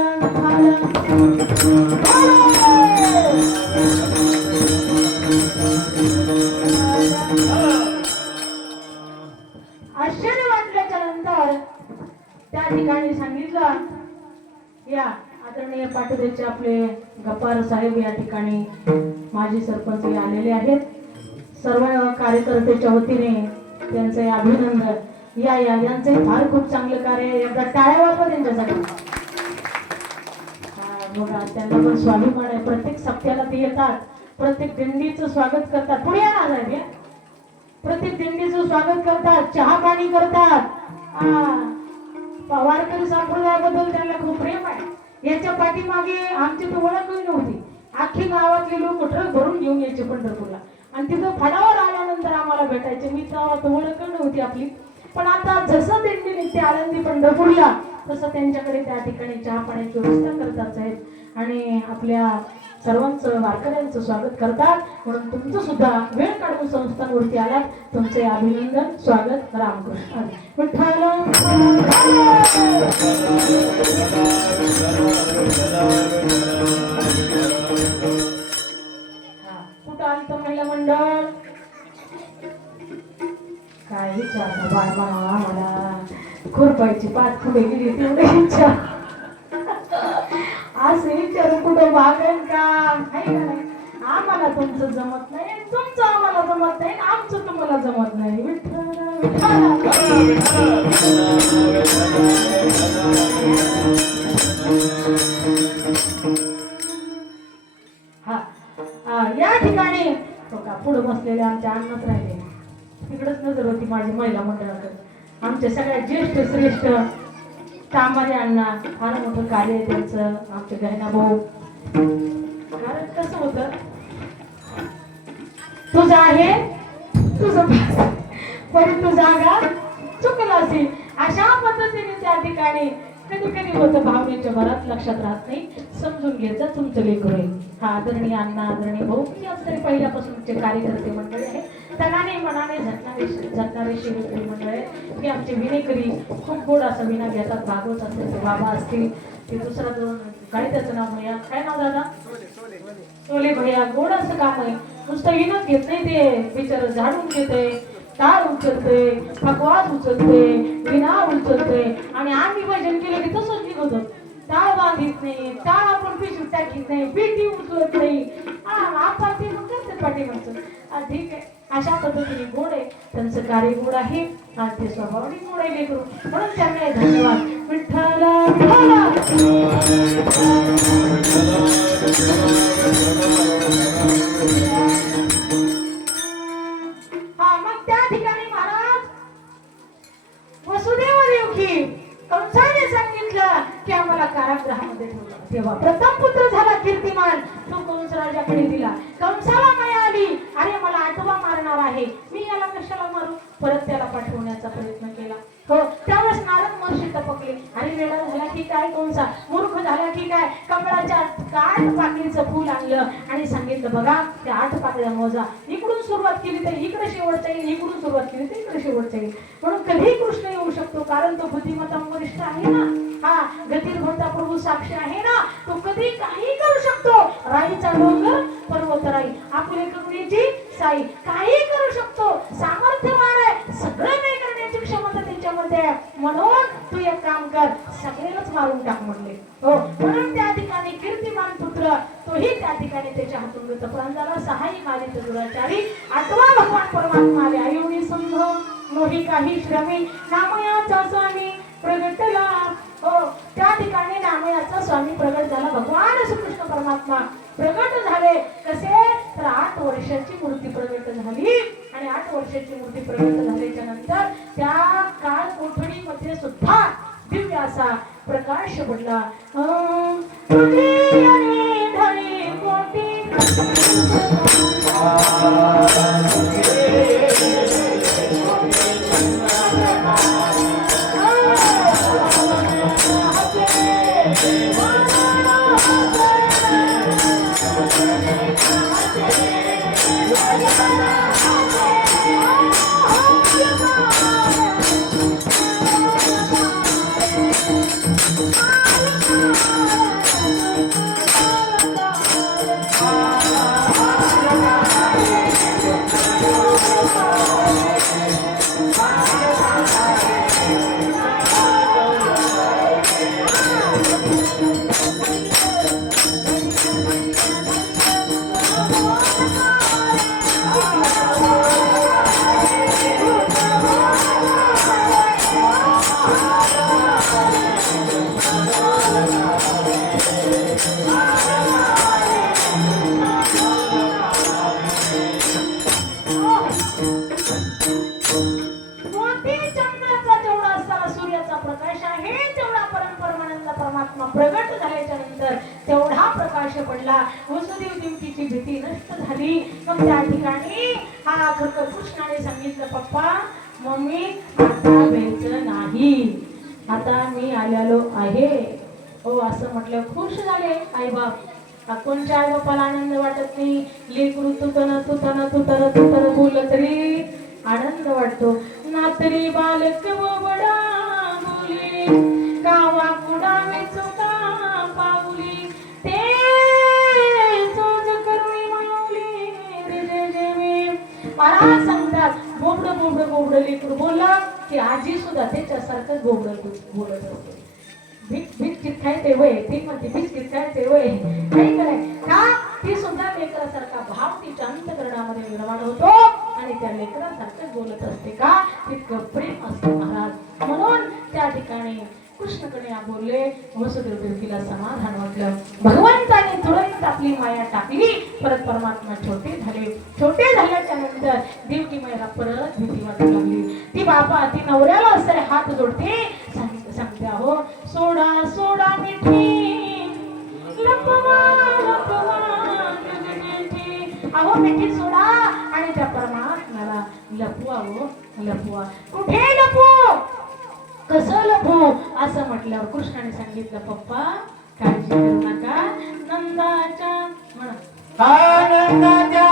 आश्चर्य वाटल्याच्या नंतर त्या ठिकाणी सांगितलं या आदरणीय पाटोद्याचे आपले गप्पार साहेब या ठिकाणी माजी सरपंच आलेले आहेत. सर्व कार्यकर्त्याच्या वतीने त्यांचे अभिनंदन. यांचे फार खूप चांगलं कार्य, एकदा टाळ्या वाजवा त्यांच्यासाठी. बघा त्यांना पण स्वाभिमान आहे. प्रत्येक सप्त्याला ते येतात, प्रत्येक दिंडीचं स्वागत करतात. पुढे या ना साहेब, प्रत्येक दिंडीचं स्वागत करतात, चहा पाणी करतात. वारकरी संप्रदायाबद्दल त्यांना खूप प्रेम आहे. याच्या पाठीमागे आमची तर ओळखच नव्हती. अख्खी गावातले लोक ट्रक भरून घेऊन यायचे पंढरपूरला आणि तिथं फडावर आल्यानंतर आम्हाला भेटायचे. मी तर ओळख नव्हती आपली. पण आता जसं दिंडी निघते आळंदी पंढरपूरला तसं त्यांच्याकडे त्या ठिकाणी चहा पाण्याची व्यवस्था करतात साहेब आणि आपल्या सर्वांचं वारकऱ्यांचं स्वागत करतात. म्हणून तुमचं सुद्धा वेळ काढून संस्थांवरती आलात, तुमचे अभिनंदन, स्वागत. रामकृष्ण विठ्ठल. त्यांची पाच पुढे गेली तेवढे इच्छा असं विचारून कुठं भागेल का आहे का नाही. आम्हाला तुमचं जमत नाही, तुमचं आम्हाला जमत नाही, आमचं तुम्हाला जमत नाही. विठ्ठल या ठिकाणी पुढे बसलेले आमच्या अण्णाच राहिले. तिकडेच नजर होती माझी महिला मंडळाकडे. आमच्या सगळ्यात ज्येष्ठ श्रेष्ठ कामारे अण्णा, फार मोठं कार्य आहे त्यांचं. आमचे गहना भाऊ. कारण कसं होतं, तुझं आहे तुझं परंतु जागा चुकला असेल अशा पद्धतीने त्या ठिकाणी कधी कधी होतं भावनेच्या भरात लक्षात राहत नाही. समजून घ्यायचं तुमचं लेकरू आहे. हा आदरणीय अण्णा, आदरणीय भाऊ, मी तरी पहिल्यापासूनचे कार्यकर्ते मंडळी आहे. तनाने मनाने झटणारे शिवकरी मंडळ आहे. हे आमचे विनेकरी खूप गोड असं विना घेतात. भागवत असेल ते बाबा असतील, ते दुसरा दोन काय त्याचं नाव भैया, काय नाव दादा, सोले भैया. गोड असं काम आहे. नुसतं विनत घेत नाही, ते बिचार झाडून घेते, टाळ उचलते, फकवास उचलते, विना उचलते. आणि आम्ही भजन केलं की तसंच निघतो. टाळ बांधित नाही, टाळ आपण पिशवी टाकीत नाही, पिठी उचलत नाही. आपण ते मग करते पाठीमागचं. ठीक आहे, अशा पद्धतीने गोड आहे. त्यांचं कार्य गोड आहे आणि ते स्वभावाने गोड आहे लेकरू. म्हणून त्यांना धन्यवाद. विठ्ठल मग त्या ठिकाणी महाराज वसुदेव देवकी कंसाने सांगितलं की आम्हाला कारागृहामध्ये ठेवलं. तेव्हा प्रथम पुत्र झाला कीर्तिमान, तो कंस राजाकडे दिला. कंसाला माया आली, अरे मला आठवा मारणार आहे, मी याला कशाला मारू. परत त्याला पाठवण्याचा प्रयत्न केला. हो, त्यावेळेस नारद महर्षी टपकले. अरे वेळा झाला की काय कंसा, मूर्ख झाला की काय. कमळाच्या 8 पाकळीचं फूल आणलं आणि सांगितलं बघा त्या 8 पाकळ्या मोजा. इकडून सुरुवात केली तर इकडे शेवटचा येईल, इकडून सुरुवात केली तर इकडे शेवटचा येईल. म्हणून कधी कृष्ण येऊ शकतो, कारण तो बुद्धिमत्ता वरिष्ठ आहे ना. हा गतिर्भवता प्रभू साक्षी आहे ना. तो कधी काही करू शकतो. राईचा डोंगर पर्वतराई, आपले करुणेची साई, काही करू शकतो. सामर्थ्यवान आहे, सगळं काही करण्याची क्षमता त्याच्यामध्ये आहे. म्हणून तू एक काम कर, सगळेच मारून टाक म्हणले. हो, म्हणून त्या ठिकाणी कीर्तिमान पुत्र तोही त्या ठिकाणी त्याच्या हातून मृतप्राण झाला. 6 मारित दुराचारी, 8वा भगवान परमात्मा आले. आयुनी संघ मोही काही श्रमी, नामयाचा स्वामी प्रगटला. हो, त्या ठिकाणी नामयाचा स्वामी प्रगट झाला. भगवान श्रीकृष्ण परमात्मा प्रगट झाले. कसे तर 8 वर्षाची मूर्ती प्रगट झाली. आणि 8 वर्षाची मूर्ती प्रगट झाल्याच्या नंतर त्या काळ कोठडीमध्ये सुद्धा दिव्य असा प्रकाश पडला. प्रगट झाल्याच्या नंतर तेवढा प्रकाश पडला. वसुदेव देवकीची भीती नष्ट झाली. मग त्या ठिकाणी हा कृष्णाने सांगितलं, पप्पा मम्मी आता भेटलं नाही, आता मी आलेलो आहे. हो, असं म्हटलं खुश झाले आई बाप. कोणत्या आई बापाला आनंद वाटत नाही. लेकरू तुतन बोललं तरी आनंद वाटतो. नातरी बालक बडा बोले, गावा कुडावे चोका पाऊली, ते सोज करुणी माऊली रे जे महाराज सांगतात, बोबड लेकरू बोललं की आजी सुद्धा त्याच्यासारखंच बोलत असते. बिस्किट खायचे वय, ती म्हणते बिस्किट खायचे वय, काही कराय का ती सुद्धा लेकरासारखा भाव तिच्या अंतकरणामध्ये निर्माण होतो आणि त्या लेकरासारखं बोलत असते. का तितकं प्रेम असते महाराज. म्हणून त्या ठिकाणी कृष्णकडे बोलले. वसुदेव देवकीला समाधान वाटलं. भगवंताने तुरंत आपली माया टाकली. परत परमात्मा छोटे झाले. छोटे झाल्याच्या नंतर देवकी मायला परत भीती वाटू लागली. ती बापा ती नवऱ्याला असं हात जोडते, सांगते अहो सोडा सोडा मिठी लपवा लपवा मिठी, अहो मिठी सोडा आणि त्या परमात्म्याला लपवा. हो लपवा. कुठे लपू, कसं लपू असं म्हटल्यावर कृष्णाने सांगितलं पप्पा काळजी करू नका. नंदाच्या म्हणा आनंदाच्या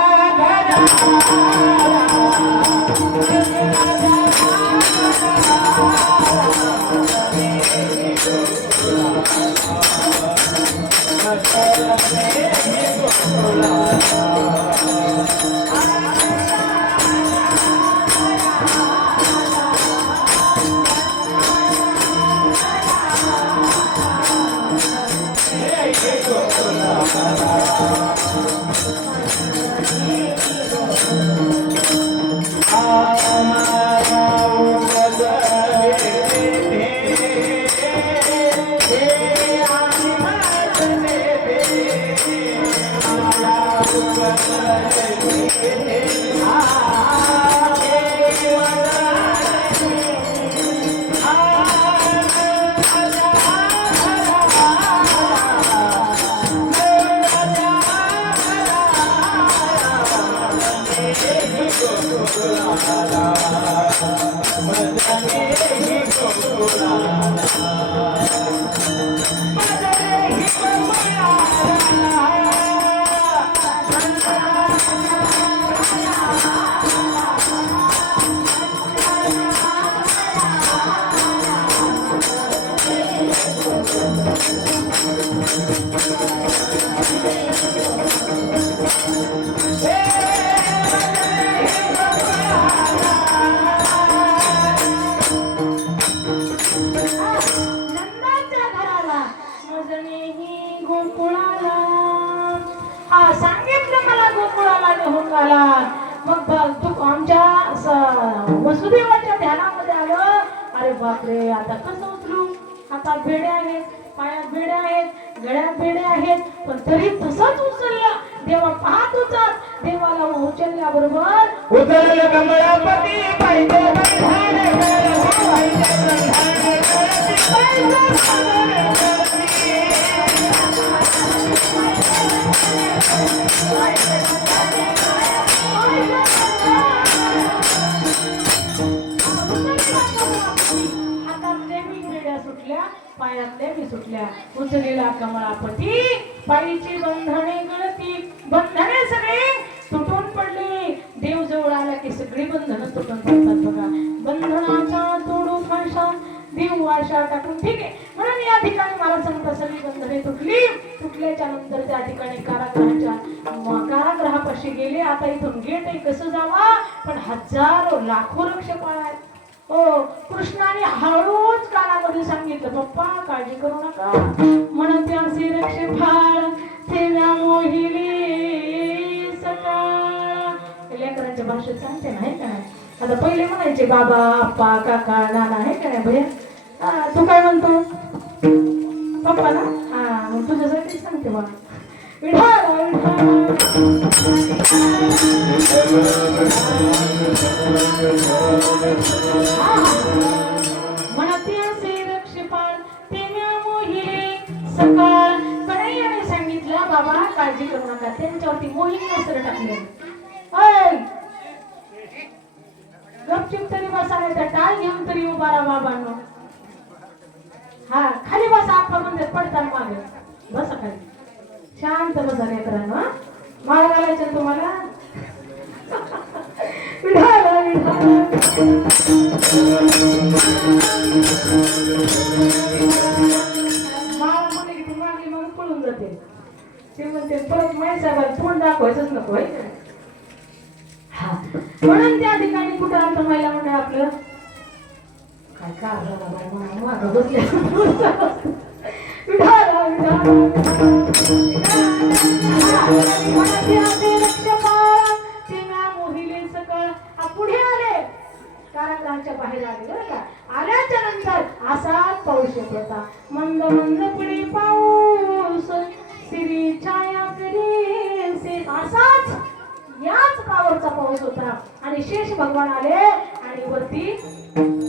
वसुदेवाच्या ध्यानामध्ये आलं. अरे बापरे आता कसं उचलू, हातात बेड्या आहेत, पायात बेड्या आहेत, गळ्यात बेड्या आहेत, पण तरी तसंच उचललं. देवा पाहत होता. देवाला उचलल्याबरोबर उचललं कमळापती पाहिजे पायातल्या मी सुटल्या. उचलेला कमळापती पायीची बंधने गळती. बंधने सगळे तुटून पडली. देव जवळ आला की सगळी बंधनं तुटून पडतात बघा. बंधनाचा तोडू फाशा देव आशा टाकून. ठीक आहे. म्हणून या ठिकाणी मला सांगता सगळी बंधने तुटली. तुटल्याच्या नंतर त्या ठिकाणी कारागृहापाशी गेले. आता इथून गेट आहे, कसं जावा, पण हजारो लाखो रक्षक आहेत. हो कृष्णाने हळूच कानामध्ये सांगितलं पप्पा काळजी करू नका. म्हणून त्याचे रक्षे फाळ सेव्या मोहिली सकाळ. लेकरांच्या भाषेत सांगते नाही का. आता पहिले म्हणायचे बाबा आप्पा काका नाना आहे का नाही भैया. तू काय म्हणतो पप्पा ना. हा मग तुझ्यासाठी सांगते बा. म्हणते असे रक्षपाळ तेव्हा मोहिले सकाळ. कन्हैयाने सांगितलं बाबा काळजी करू नका. त्यांच्यावरती मोहिनी असर टाकले. गपचूप तरी बसा, नाही तर टाळ घेऊन तरी उभा राहा बाबांनो. हा खाली बसा. आप्पा म्हणतात पडताल मागे. बसा खाली शांत बसा लेकरांनो. माळ घालायचं तुम्हाला. माळ म्हणे की ती मागली मग पळून जाते. ते म्हणते परत माणसाला तोंड दाखवायचंच नको आहे. हा म्हणून त्या ठिकाणी कुठं आलं महिला मंडळ आपलं काय काढलं बाबा म्हणून मागं बसले. विठाला, विठाला, मनाची आते लक्ष पाळा, ते म्या मोहिले सकळ. पुढे आले, कारागृहाच्या बाहेर आले बरं का. आल्याच्या नंतर असाच पाऊस येत होता. मंद मंद पुढे पाऊस, सिरी छाया करी. असाच याच पावरचा पाऊस होता. आणि शेष भगवान आले आणि वरती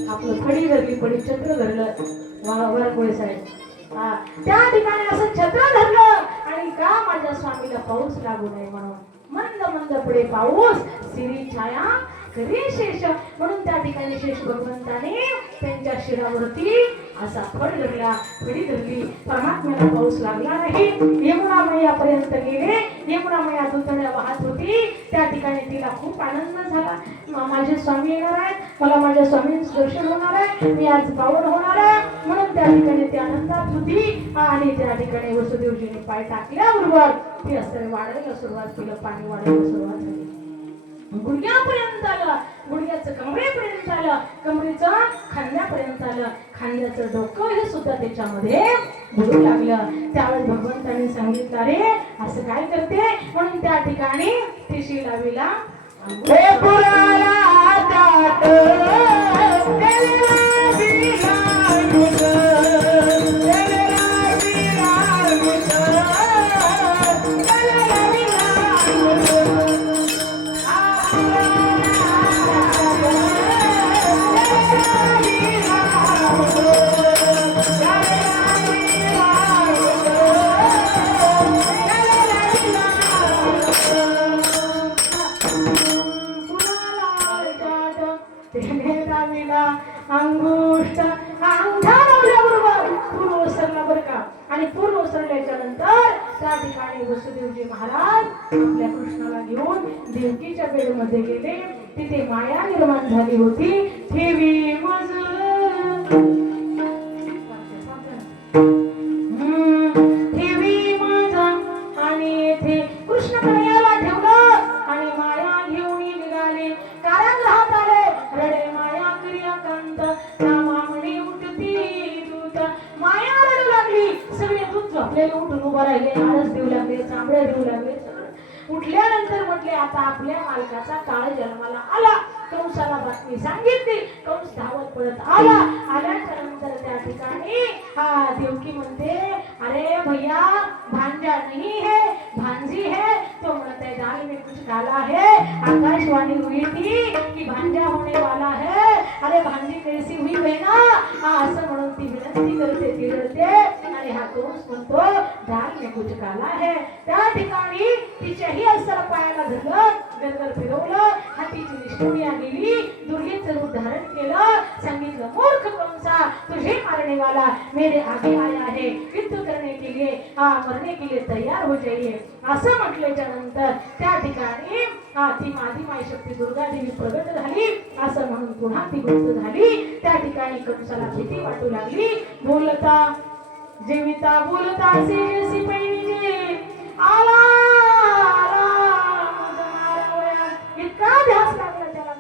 आपलं फडी धरली, फडी छत्र धरलं वरकोळी साहेब. त्या ठिकाणी असं छत्र धरलं आणि का माझ्या स्वामीला पाऊस लागू नये म्हणून. मंद मंद पुढे पाऊस, सिरी छाया करी शेष. म्हणून त्या ठिकाणी शेष भगवंताने त्यांच्या शिरावरती असा फड धरला, फडी धरली. परमात्म्याला पाऊस लागला नाही. यमुना मैयापर्यंत गेले. यमुना मैया दुतड्या वाहत होती. त्या ठिकाणी तिला खूप आनंद झाला. माझे स्वामी येणार आहेत, मला माझ्या स्वामींचं दर्शन होणार आहे, मी आज पावन होणार आहे म्हणून त्या ठिकाणी ती आनंदात होती. आणि त्या ठिकाणी वसुदेवजीने पाय टाकल्याबरोबर ती असं वाढायला सुरुवात केलं, पाणी वाढायला सुरुवात झाली. गुडघ्यापर्यंत आलं, गुडघ्याचं कमरेपर्यंत आलं, कमरेचं खांद्यापर्यंत आलं, खांद्याचं डोकं हे सुद्धा त्याच्यामध्ये बुडू लागलं. त्यावेळेस भगवंताने सांगितलं, रे असं काय करते म्हणून त्या ठिकाणी ती शिलावीला अंगुष्ठ अंगठा लावल्याबरोबर पूर्ण ओसरला बरं का. आणि पूर्ण ओसरल्याच्या नंतर त्या ठिकाणी वसुदेवजी महाराज आपल्या कृष्णाला घेऊन देवकीच्या पेडमध्ये गेले. तिथे माया निर्माण झाली होती. ठेवी मज ठेवी माझा आणि येथे कृष्ण कन्याला ठेवलं आणि माया घेऊन निघाले. कारागृहात आले. रडे माया क्रियाकांत नामा म्हणे उठती दूत. माया रडू लागली. सगळे दूत झोपलेले उठून उभं राहिले, आळस देऊ लागले, चांबड्या देऊ लागले. उठल्यानंतर म्हटले आता आपल्या मालकाचा काळ जन्माला आला. कंसाला बातमी सांगितली. कंस धावत पडत आला. आल्याच्या नंतर त्या ठिकाणी देवकी म्हणते, अरे भैया भांजा नहीं है, भांजी है. तो म्हणत आहे दाल में कुछ काला है. आकाशवाणी हुई थी कि भांजा होने वाला है. अरे भांजी कैसी हुई बहना. असं म्हणून ती विनंती करते, ती रडते. आणि हा कंस म्हणतो दाल में कुछ काला है. त्या ठिकाणी तिच्याही असर पायाला धरलं, गरगर फिरवलं. हातीची निष्ठुनिया गेली. दुर्गेचं रूप धारण केलं. सांगितलं, मूर्ख कंसा, तुझे मारने वाला मेरे आगे आया है. युद्ध करने के लिए मरने के लिए तैयार हो जाइए. असं म्हटल्याच्या नंतर त्या ठिकाणी ती माझी माय शक्ती दुर्गा देवी प्रगट झाली. असं म्हणून पुन्हा ती गुप्त झाली. त्या ठिकाणी कंसाला भीती वाटू लागली. बोलता जेविता बोलता असे पाहिजे आला इतका ध्यास लागला त्याला.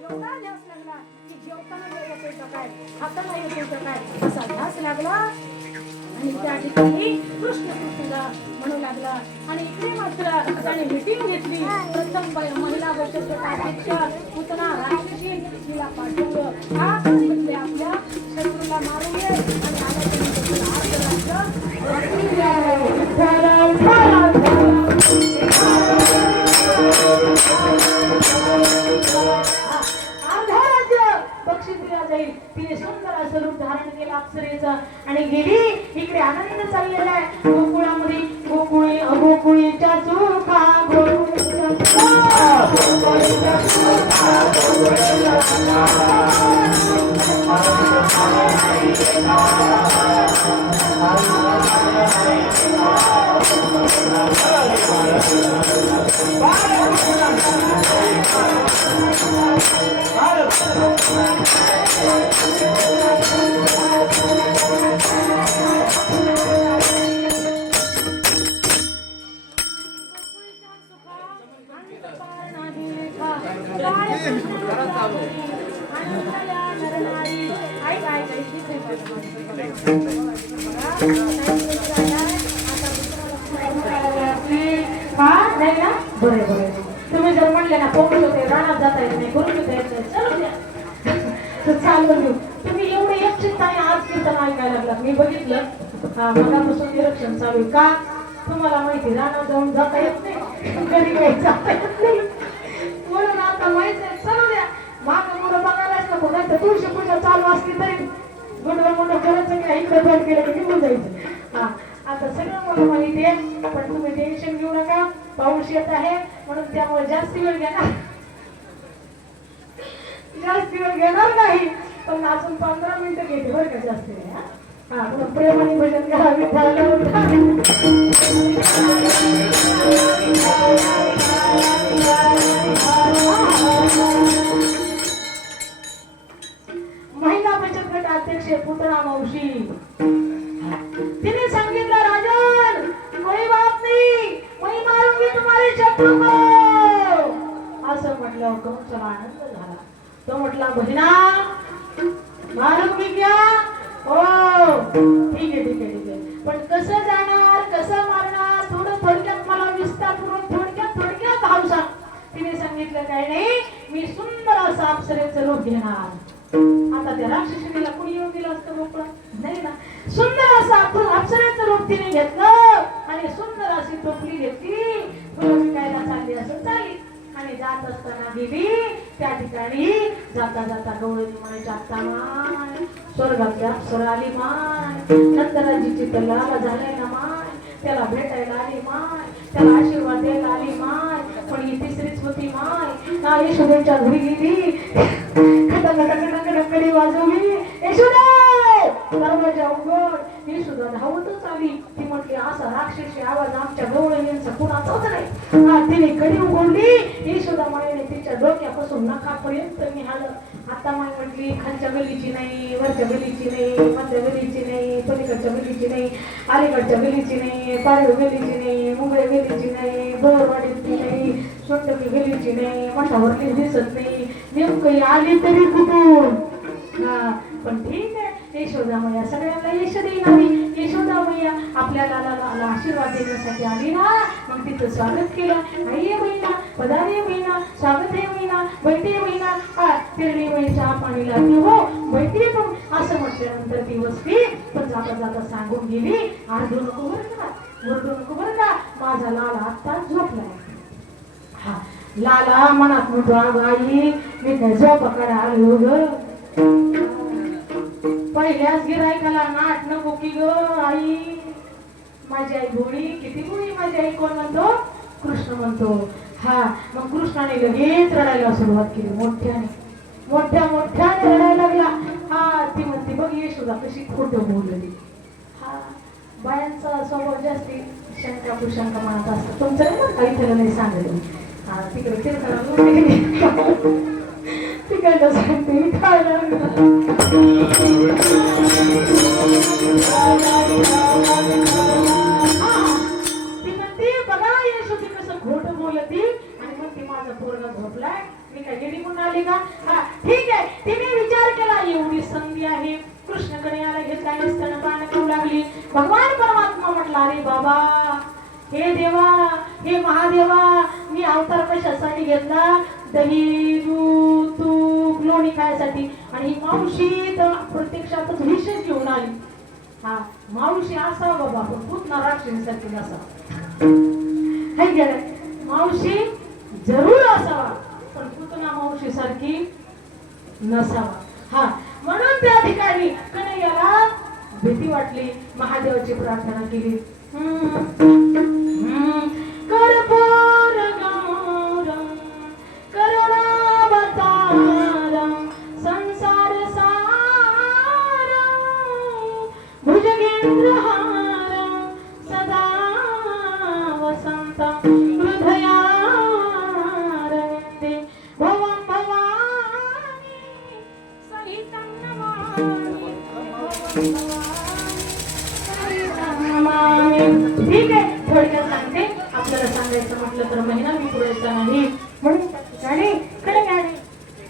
एवढा ध्यास लागला की जेवताना येतो काय, खाताना येतो काय असा ध्यास लागला. आणि त्या ठिकाणी कृष्ण कृष्णला म्हणू लागला. आणि इकडे मात्र त्याने मीटिंग घेतली. प्रथम महिला बचत गटाध्यक्ष पुतना राक्षसी तिला पाठवलं. म्हणजे आपल्या शत्रूला मारून ये आणि बक्षीस दिला जाईल. तिने सुंदर असं रूप धारण केलं अप्सरेचं आणि गेली. इकडे आनंद चाललेला आहे गोकुळामध्ये. गोकुळी गोकुळीच्या चोखा हा नाही ना बरे बरे तुम्ही जर म्हणले ना पोकळ होते रानात जाता येत नाही करून होता येत नाही चलू द्या तर चालू देऊ तुम्ही एवढे एकचित आहे आज कीर्तन ऐकायला लागलात मी बघितलं हा मनापासून निरीक्षण चालू आहे. का तुम्हाला माहिती रानात जाऊन जाता येत नाही कधी काही जाता येत नाही म्हणून आता माहिती आहे चलू द्या माग मुलं बघायलाच नको नाही तर तुळशी पूजा चालू असली तरी गुंडं गुंडं करायचं की इकडे बंद केलं की निघून जायचं हा आता सगळं मला माहिती आहे पण तुम्ही टेन्शन घेऊ नका पाऊस येत आहे म्हणून त्यामुळे जास्त वेळ घेणार नाही पण अजून 15 मिनिटं घेते बरं का जास्त नाही हा पुन्हा प्रेमाने भजन घ्यावी महिला बचत गट अध्यक्ष पुतळा मावशी तिने सांगितलं राजन कोई बात नहीं मैं मारूंगी तुम्हारे शत्रु को असं म्हटलं कंसाला आनंद झाला तो म्हटला बहिणा मारूंगी क्या हो ठीक आहे पण कसं जाणार कसं मारणार थोडक्यात मला विस्तारपूर्वक थोडक्यात भाव सांग तिने सांगितलं काय नाही मी सुंदर असा अप्सरेचं रूप घेणार आता त्या राक्षसीला कुणी येऊन दिलं असतं मोकळं नाही ना सुंदर असं अप्सरेचं रूप तिने घेतलं आणि सुंदर अशी टोपली घेतली फुलं विकायला चालली असं चालली आणि जात असताना गेली त्या ठिकाणी जाता जाता गवळणी म्हणायची आत्ता माय स्वर्गातल्या अप्सरा आली माय नंदराजीची तलाव झालंय ना माय त्याला भेटायला आली माय त्याला आशीर्वाद द्यायला आली माय पण ही तिसरीच होती माय ना यशोदेच्या घरी गेली खटाखटाखटाखटाकडी वाजवली यशोदे दरवाजा उघड यशोदा धावतच आली ती म्हटली असा राक्षसी आवाज आमच्या गवळणींचा कुणाचाच नाही तिने कडी उघडली यशोदा मायने तिच्या डोक्यापासून नखापर्यंत निहाळलं आता माय म्हटली खालच्या गलीची नाही वरच्या गलीची नाही मधल्या गलीची नाही पलीकडच्या गलीची नाही अलीकडच्या गलीची नाही पाळीव गलीची नाही मुंबई गलीची नाही बोरवाडीची नाही सोंडकी गलीची नाही मठावरली दिसत नाही नेमकं आली तरी कुठून पण ठीक आहे यशोदा मैया सगळ्यांना यश देणारी यशोदा मैया आपल्या लालाला आशीर्वाद देण्यासाठी आली ना मग तिचं स्वागत केलं आई महिना पदारी महिना स्वागत आहे महिना बैठी महिना तिरणी महिना चहा पाणी लागली हो बैठी मग असं म्हटल्यानंतर ती बसली पण जाता जाता सांगून गेली आरडू नको बरं का ओरडू नको बरं का माझा लाला आत्ताच झोपलाय हा लाला मनात म्हणतो अगं आई मी काय झोपाकडे आलो ग पहिल्याच गिरायकाला नाट नको की ग आई माझी आई भोळी किती भोळी माझी आई कोण म्हणतो कृष्ण म्हणतो हा मग कृष्णाने लगेच रडायला सुरुवात केली मोठ्याने रडायला लागला हा ती म्हणते बघ यशोदा कशी खोटं बोलली हा बायांचा स्वभाव जास्ती शंका कुशंका मनात असतं तुमचं नाही काही खरं नाही सांगेल हा तिकडे कीर्तनाला तिकडे सांगते काय बघा यशोदी कसं खोटं बोलती आणि मग ती माझा पोरगा झोपलाय मी काय गेली म्हणून आली का हा ठीक आहे तिने विचार केला एवढी संधी आहे कृष्णकडे आला घेतला नसताना प्राण करू लागली भगवान परमात्मा म्हटला अरे बाबा हे देवा हे महादेवा मी अवतार कशासाठी घेतला दही दूध तूप लोणी खायसाठी आणि ही मावशी तर प्रत्यक्षातच विषय घेऊन आली हा मावशी असा बाबा पण पूर्ण राक्षसीसारखी नसावा हे गेलं मावशी जरूर असावा पण पुतना मावशी सारखी नसावा हा म्हणून त्या ठिकाणी कन्हैयाला भीती वाटली महादेवाची प्रार्थना केली कर्पूर गौरम करुणावतारम संसार सारम भुजगेंद्रहारम सदा वसंतम हृदयारविंदे भवं भवानी सहितं नमामि ठीक आहे थोडक्यात सांगते आपल्याला सांगायचं म्हटलं तर महिना मी पुरेसा नाही म्हणून गाणी कडे गाणी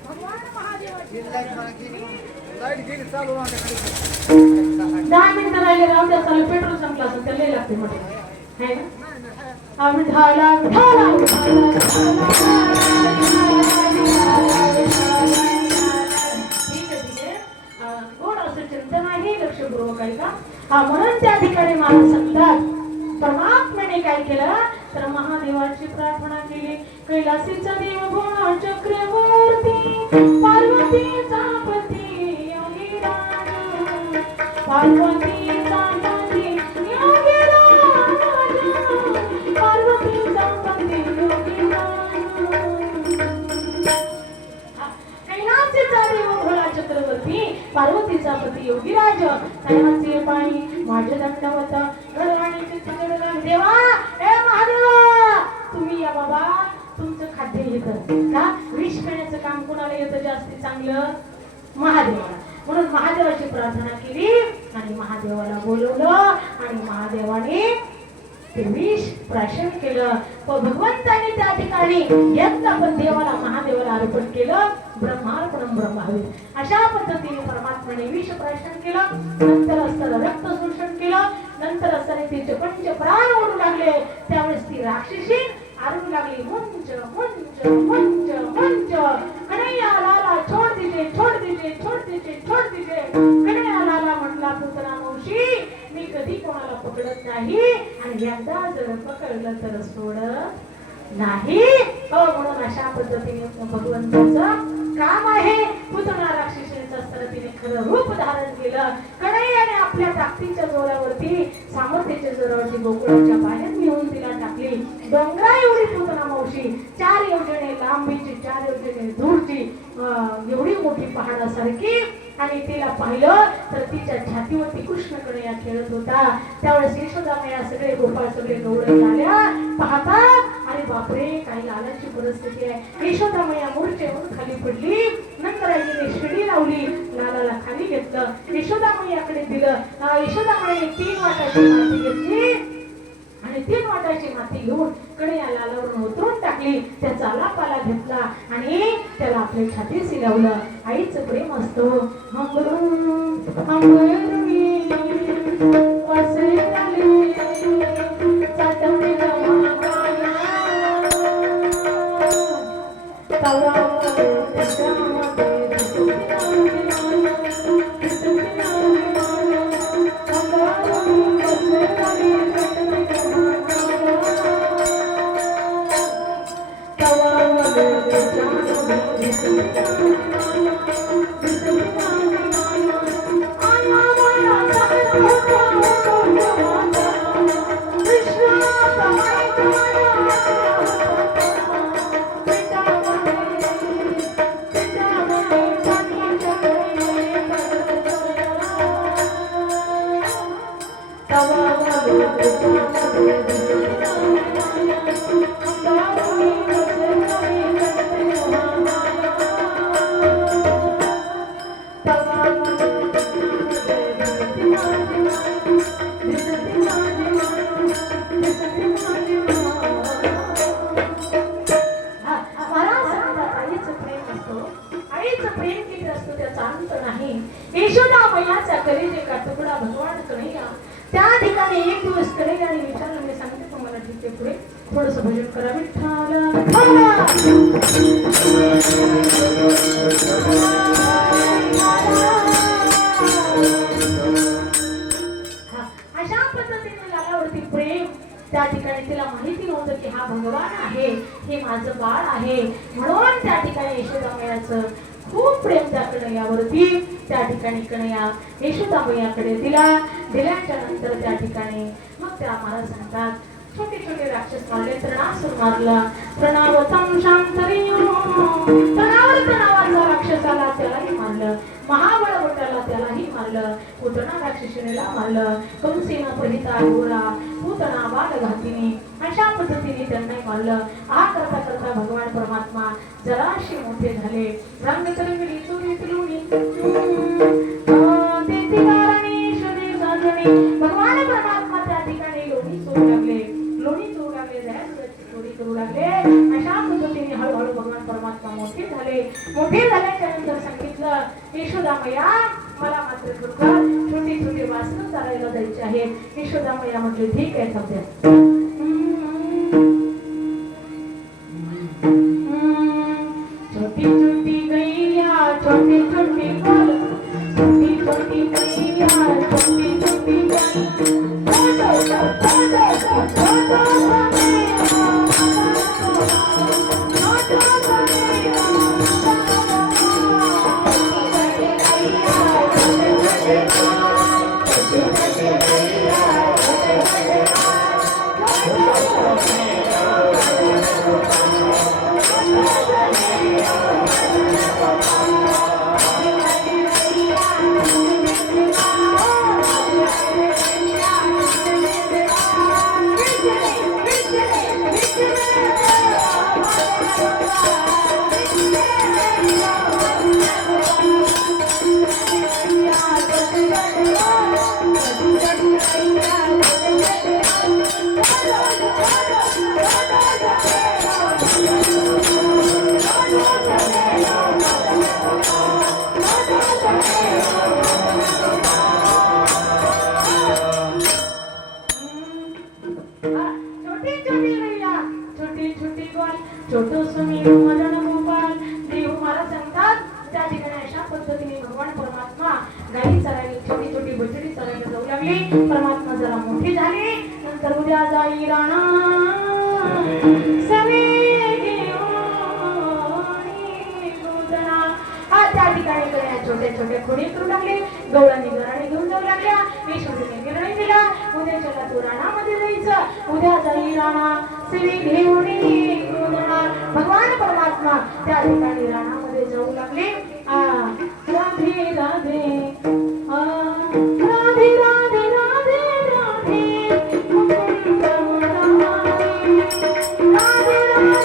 भगवान महादेवाची असते म्हटलं है ना विठाला विठाला ठीक आहे गोड असं चिंतन आहे लक्षपूर्वक आहे का म्हणून त्या ठिकाणी मला सांगतात परमात्म्याने काय केलं तर महादेवाची प्रार्थना केली कैलासीचा देव गुण चक्रवर्ती पार्वतीचा पती योगी राज पार्वतीचा पती योगी राज पार्वतीचा पती योगी राज कैलासीचा देव भोळा चक्रवर्ती पार्वतीचा पती योगीराज तयाचे पाणी माझे दंडवत गडवाणीचे तिकडे देवा ए महादेवा तुम्ही या बाबा तुमचं खाद्य येतं का विष पिण्याचं काम कोणाला येतं जास्ती चांगलं महादेवाला म्हणून महादेवाची प्रार्थना केली आणि महादेवाला बोलवलं आणि महादेवाने ते विष प्राशन केलं भगवंताने त्या ठिकाणी यज्ञ पण देवाला महादेवाला अर्पण केलं ब्रह्मार्पणम ब्रह्मावीर अशा पद्धतीने परमात्म्याने विष प्राशन केलं नंतर असताना रक्त शोषण केलं नंतर असताना तिचे पंच प्राण ओढू लागले त्यावेळेस ती राक्षसी आरू लागली मुंज मुंज मुंज मुंज कन्हैया लाला छोड़ दीजिए छोड़ दीजिए छोड़ दीजिए छोड़ दीजिए कन्हैया लाला म्हटला पुत्रा मावशी मी कधी कोणाला पकडत नाही आणि एकदा जर पकडलं तर सोडत नाही म्हणून अशा पद्धतीने भगवंताचं काम आहे पुतना राक्षसीचं असताना तिने खरं रूप धारण केलं कन्हैयाने आपल्या ताकदीच्या जोरावरती सामर्थ्याच्या जोरावरती गोकुळाच्या बाहेर नेऊन तिला टाकली डोंगरा एवढी पुतना मावशी 4 योजने लांबीची 4 योजने दूरची एवढी मोठी पहाडासारखी आणि तिला पाहिलं तर तिच्या छातीवरती कृष्ण कन्हैया खेळत होता त्यावेळेस यशोदा मैया सगळे गोपाळ सगळे गवळे झाल्या पाहता अरे बापरे काही लालाची परिस्थिती आहे यशोदा मैया मूर्छेवरून खाली पडली नंतर आईने शिडी लावली लालाला खाली घेतलं यशोदा मैयाकडे दिलं यशोदा मैयाने 3 वाटाची माती घेतली आणि 3 वाटाची माती घेऊन कन्हैया लालावरून उतरून टाकली त्याचा लापाला घेतला आणि त्याला आपल्या छातीशी लावलं आईचं प्रेम असतं त्या ठिकाणी एक दिवस कन्हैया आणि विठ्ठल मी सांगते तुम्हाला ठीक आहे पुढे थोडस भजन करा अशा पद्धतीने लालावरती प्रेम त्या ठिकाणी तिला माहिती नव्हतं की हा भगवान आहे हे माझं बाळ आहे म्हणून त्या ठिकाणी यशोदा मैयाचं खूप प्रेम त्या कन्हैयावरती त्या ठिकाणी कन्हैया यशोदा मैयाकडे दिल्याच्या नंतर त्या ठिकाणी मग त्या महाराज सांगतात छोटे छोटे राक्षस मारले तृणासुर मारला प्रणावतम शांतरियो नावाचा राक्षसाला त्यालाही मारलं महाबळवटाला त्यालाही मारलं पुतना राक्षसीला मारलं कंसेनं पहिता घोरा पुतना बालघातिनी अशा पद्धतीने त्यांना मारलं हा करता करता भगवान परमात्मा जराशी मोठे झाले रंग तरंगली चोरी तिलुणी भगवान परमात्मा त्या ठिकाणी लोणी चोरू लागले चोरी करू लागले अशा पद्धतीने हळूहळू भगवान परमात्मा मोठे झाल्याच्या नंतर सांगितलं यशोदा मैया मला मात्र खरोखर छोटी छोटी वासनं चालायला जायची आहे. यशोदामया म्हटले ठीक आहे सध्या. छोटी छोटी गैया छोटी छोटी बाल, छोटी छोटी गैया छोटी छोटी छोटू सुनील मदन गोपाल देव महाराज सांगतात त्या ठिकाणी अशा पद्धतीने भगवान परमात्मा गाई चरायला छोटी छोटी बछडी चरायला जाऊ लागली. परमात्मा जरा मोठी झाली. नंतर उद्या जाई राणा सवे त्या ठिकाणी छोटे छोटे खोडी करू लागले. गवळणी गराणी घेऊन जाऊ लागल्या. यशोदेने निर्णय दिला उद्याच्याला तू राणामध्ये जायचं. उद्या जाई राणा सवे घेऊन भगवान परमात्मा त्या ठिकाणी राणामध्ये जाऊ लागले. राधे राधे राधे राधे राधे राधे मुकुंद मुरारी, राधे राधे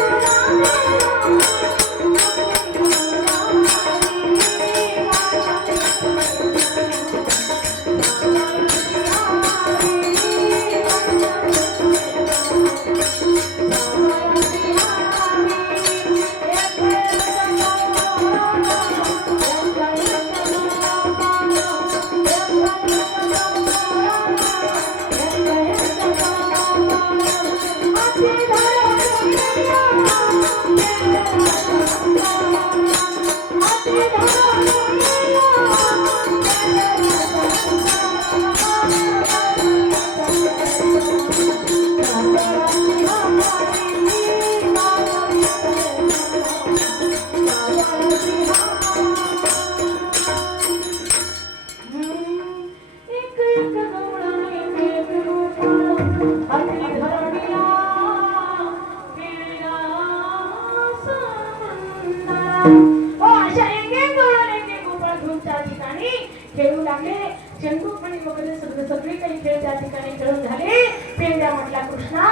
खेळू लागले. चंदू आणि वगैरे सगळे काही खेळ त्या ठिकाणी खेळून झाले. पेंड्या म्हटला कृष्णा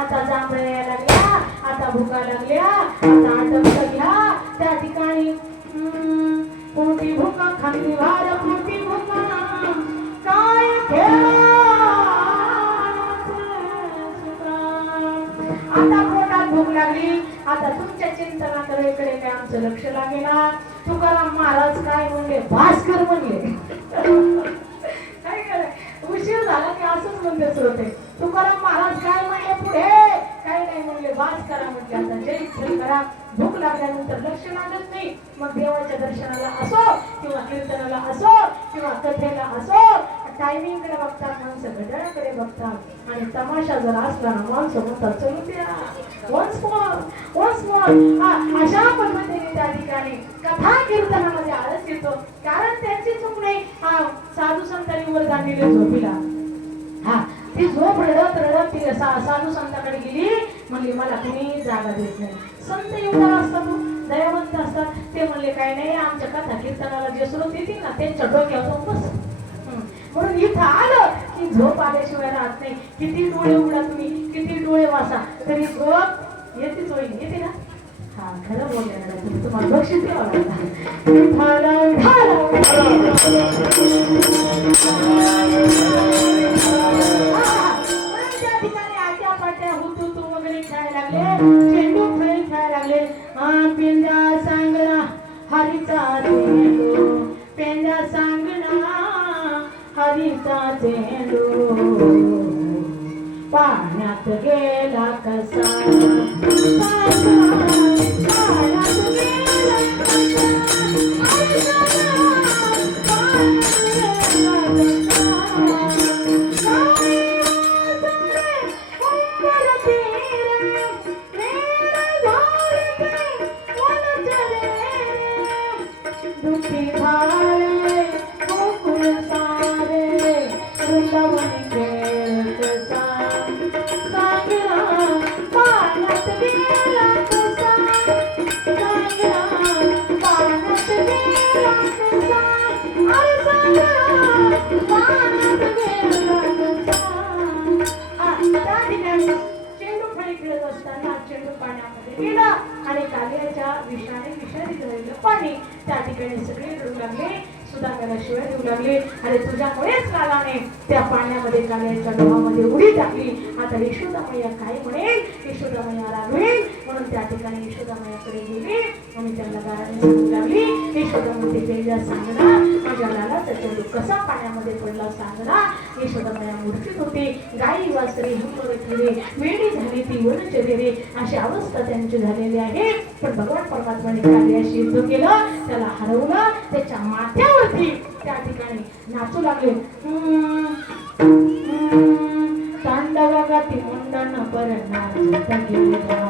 आता जांभळ्या यायला लागल्या, आता भुका लागल्या, आता आटप घ्या. त्या ठिकाणी कोणती भुका खांदी भार कोणती भुका काय आता पोटात भूक लागली. आता तुमच्या चिंतनाकडे काय आमचं लक्ष लागेना. तुकाराम महाराज काय म्हणले भास्कर म्हणले. काय कराय उशीर झाला की असंच म्हणते श्रोते. तुकाराम महाराज काय म्हणले पुढे काय नाही म्हणले भास्करा म्हटले. आता जय करा. भूक लागल्यानंतर लक्ष लागत नाही. मग देवाच्या दर्शनाला असो किंवा कीर्तनाला असो किंवा कथेला असो टायमिंग कडे बघतात माणसं, घड्याळाकडे बघतात. आणि तमाशा जर असला ना माणसं म्हणतात चलू द्या वन्स मोर. अशा पद्धतीने त्या ठिकाणी कथा कीर्तनामध्ये आळस येतो. कारण त्यांची चूक नाही. साधू संतांनी वर गांडीले झोपीला. ती झोप रडत रडत ती साधू संतांकडे गेली. म्हणली मला कुणी जागा देत नाही. संत एवढा असतात दयावंत असतात. ते म्हणले काय नाही आमच्या कथा कीर्तनाला जे श्रोत येतील ना त्यांच्या डोक्यावर बस. म्हणून इथं आलं की झोप आल्याशिवाय राहत नाही. किती डोळे उघडा तुम्ही, किती डोळे वाचा तरी झोप येतेच होईल. येते ना. खरं बोलले तुम्ही तुम्हाला बक्षीस द्यावं त्या ठिकाणी आट्या पाट्या हुतू वगैरे खेळायला लागले. चेंडू खेळ खेळायला लागले. पेंड्या सांगणा हरीचा पेंड्या सांगणा वारीचा चेंडू पाण्यात गेला कसा पाण्यात गेला दुखी झाले गोकुळ सारे वृंदावन खेळ कसा सांगला पाण्यात गेला कसा सांगला पाण्यात गेला कसा अरे सांगला पाण्यात गेला कसा त्या ठिकाणी चेंडू फळी खेळत असताना चेंडू पाण्यामध्ये गेला आणि कालियाच्या विषारी झालेलं पाणी त्या ठिकाणी सगळे रडू लागले सुधागराला शिवाय देऊ लागले अरे तुझ्यामुळेच कालाने त्या पाण्यामध्ये कालियाच्या डोहामध्ये उडी टाकली आता यशोदामय्या काय म्हणेल यशोदामय्या रागवेल म्हणून त्या ठिकाणी यशोदामय्याकडे गेली आणि त्यांना गाराने सांगू लागली यशोदामध्ये गेल्या सांगणा माझ्या लालाचा चेंडू कसा पाण्यामध्ये पडला सांगणा यशोदामय्या मूर्छित होती गाई वासरे हुंबरत गेले वेडी झाली ती वनचरे रे अशी अवस्था त्यांची झालेली आहे पण भगवान परमात्माने कालियाशी युद्ध केलं त्याला हरवलं त्याच्या माथ्यावरती त्या ठिकाणी नाचू लागले तांडव गाती मुंडन पर नाचत गेले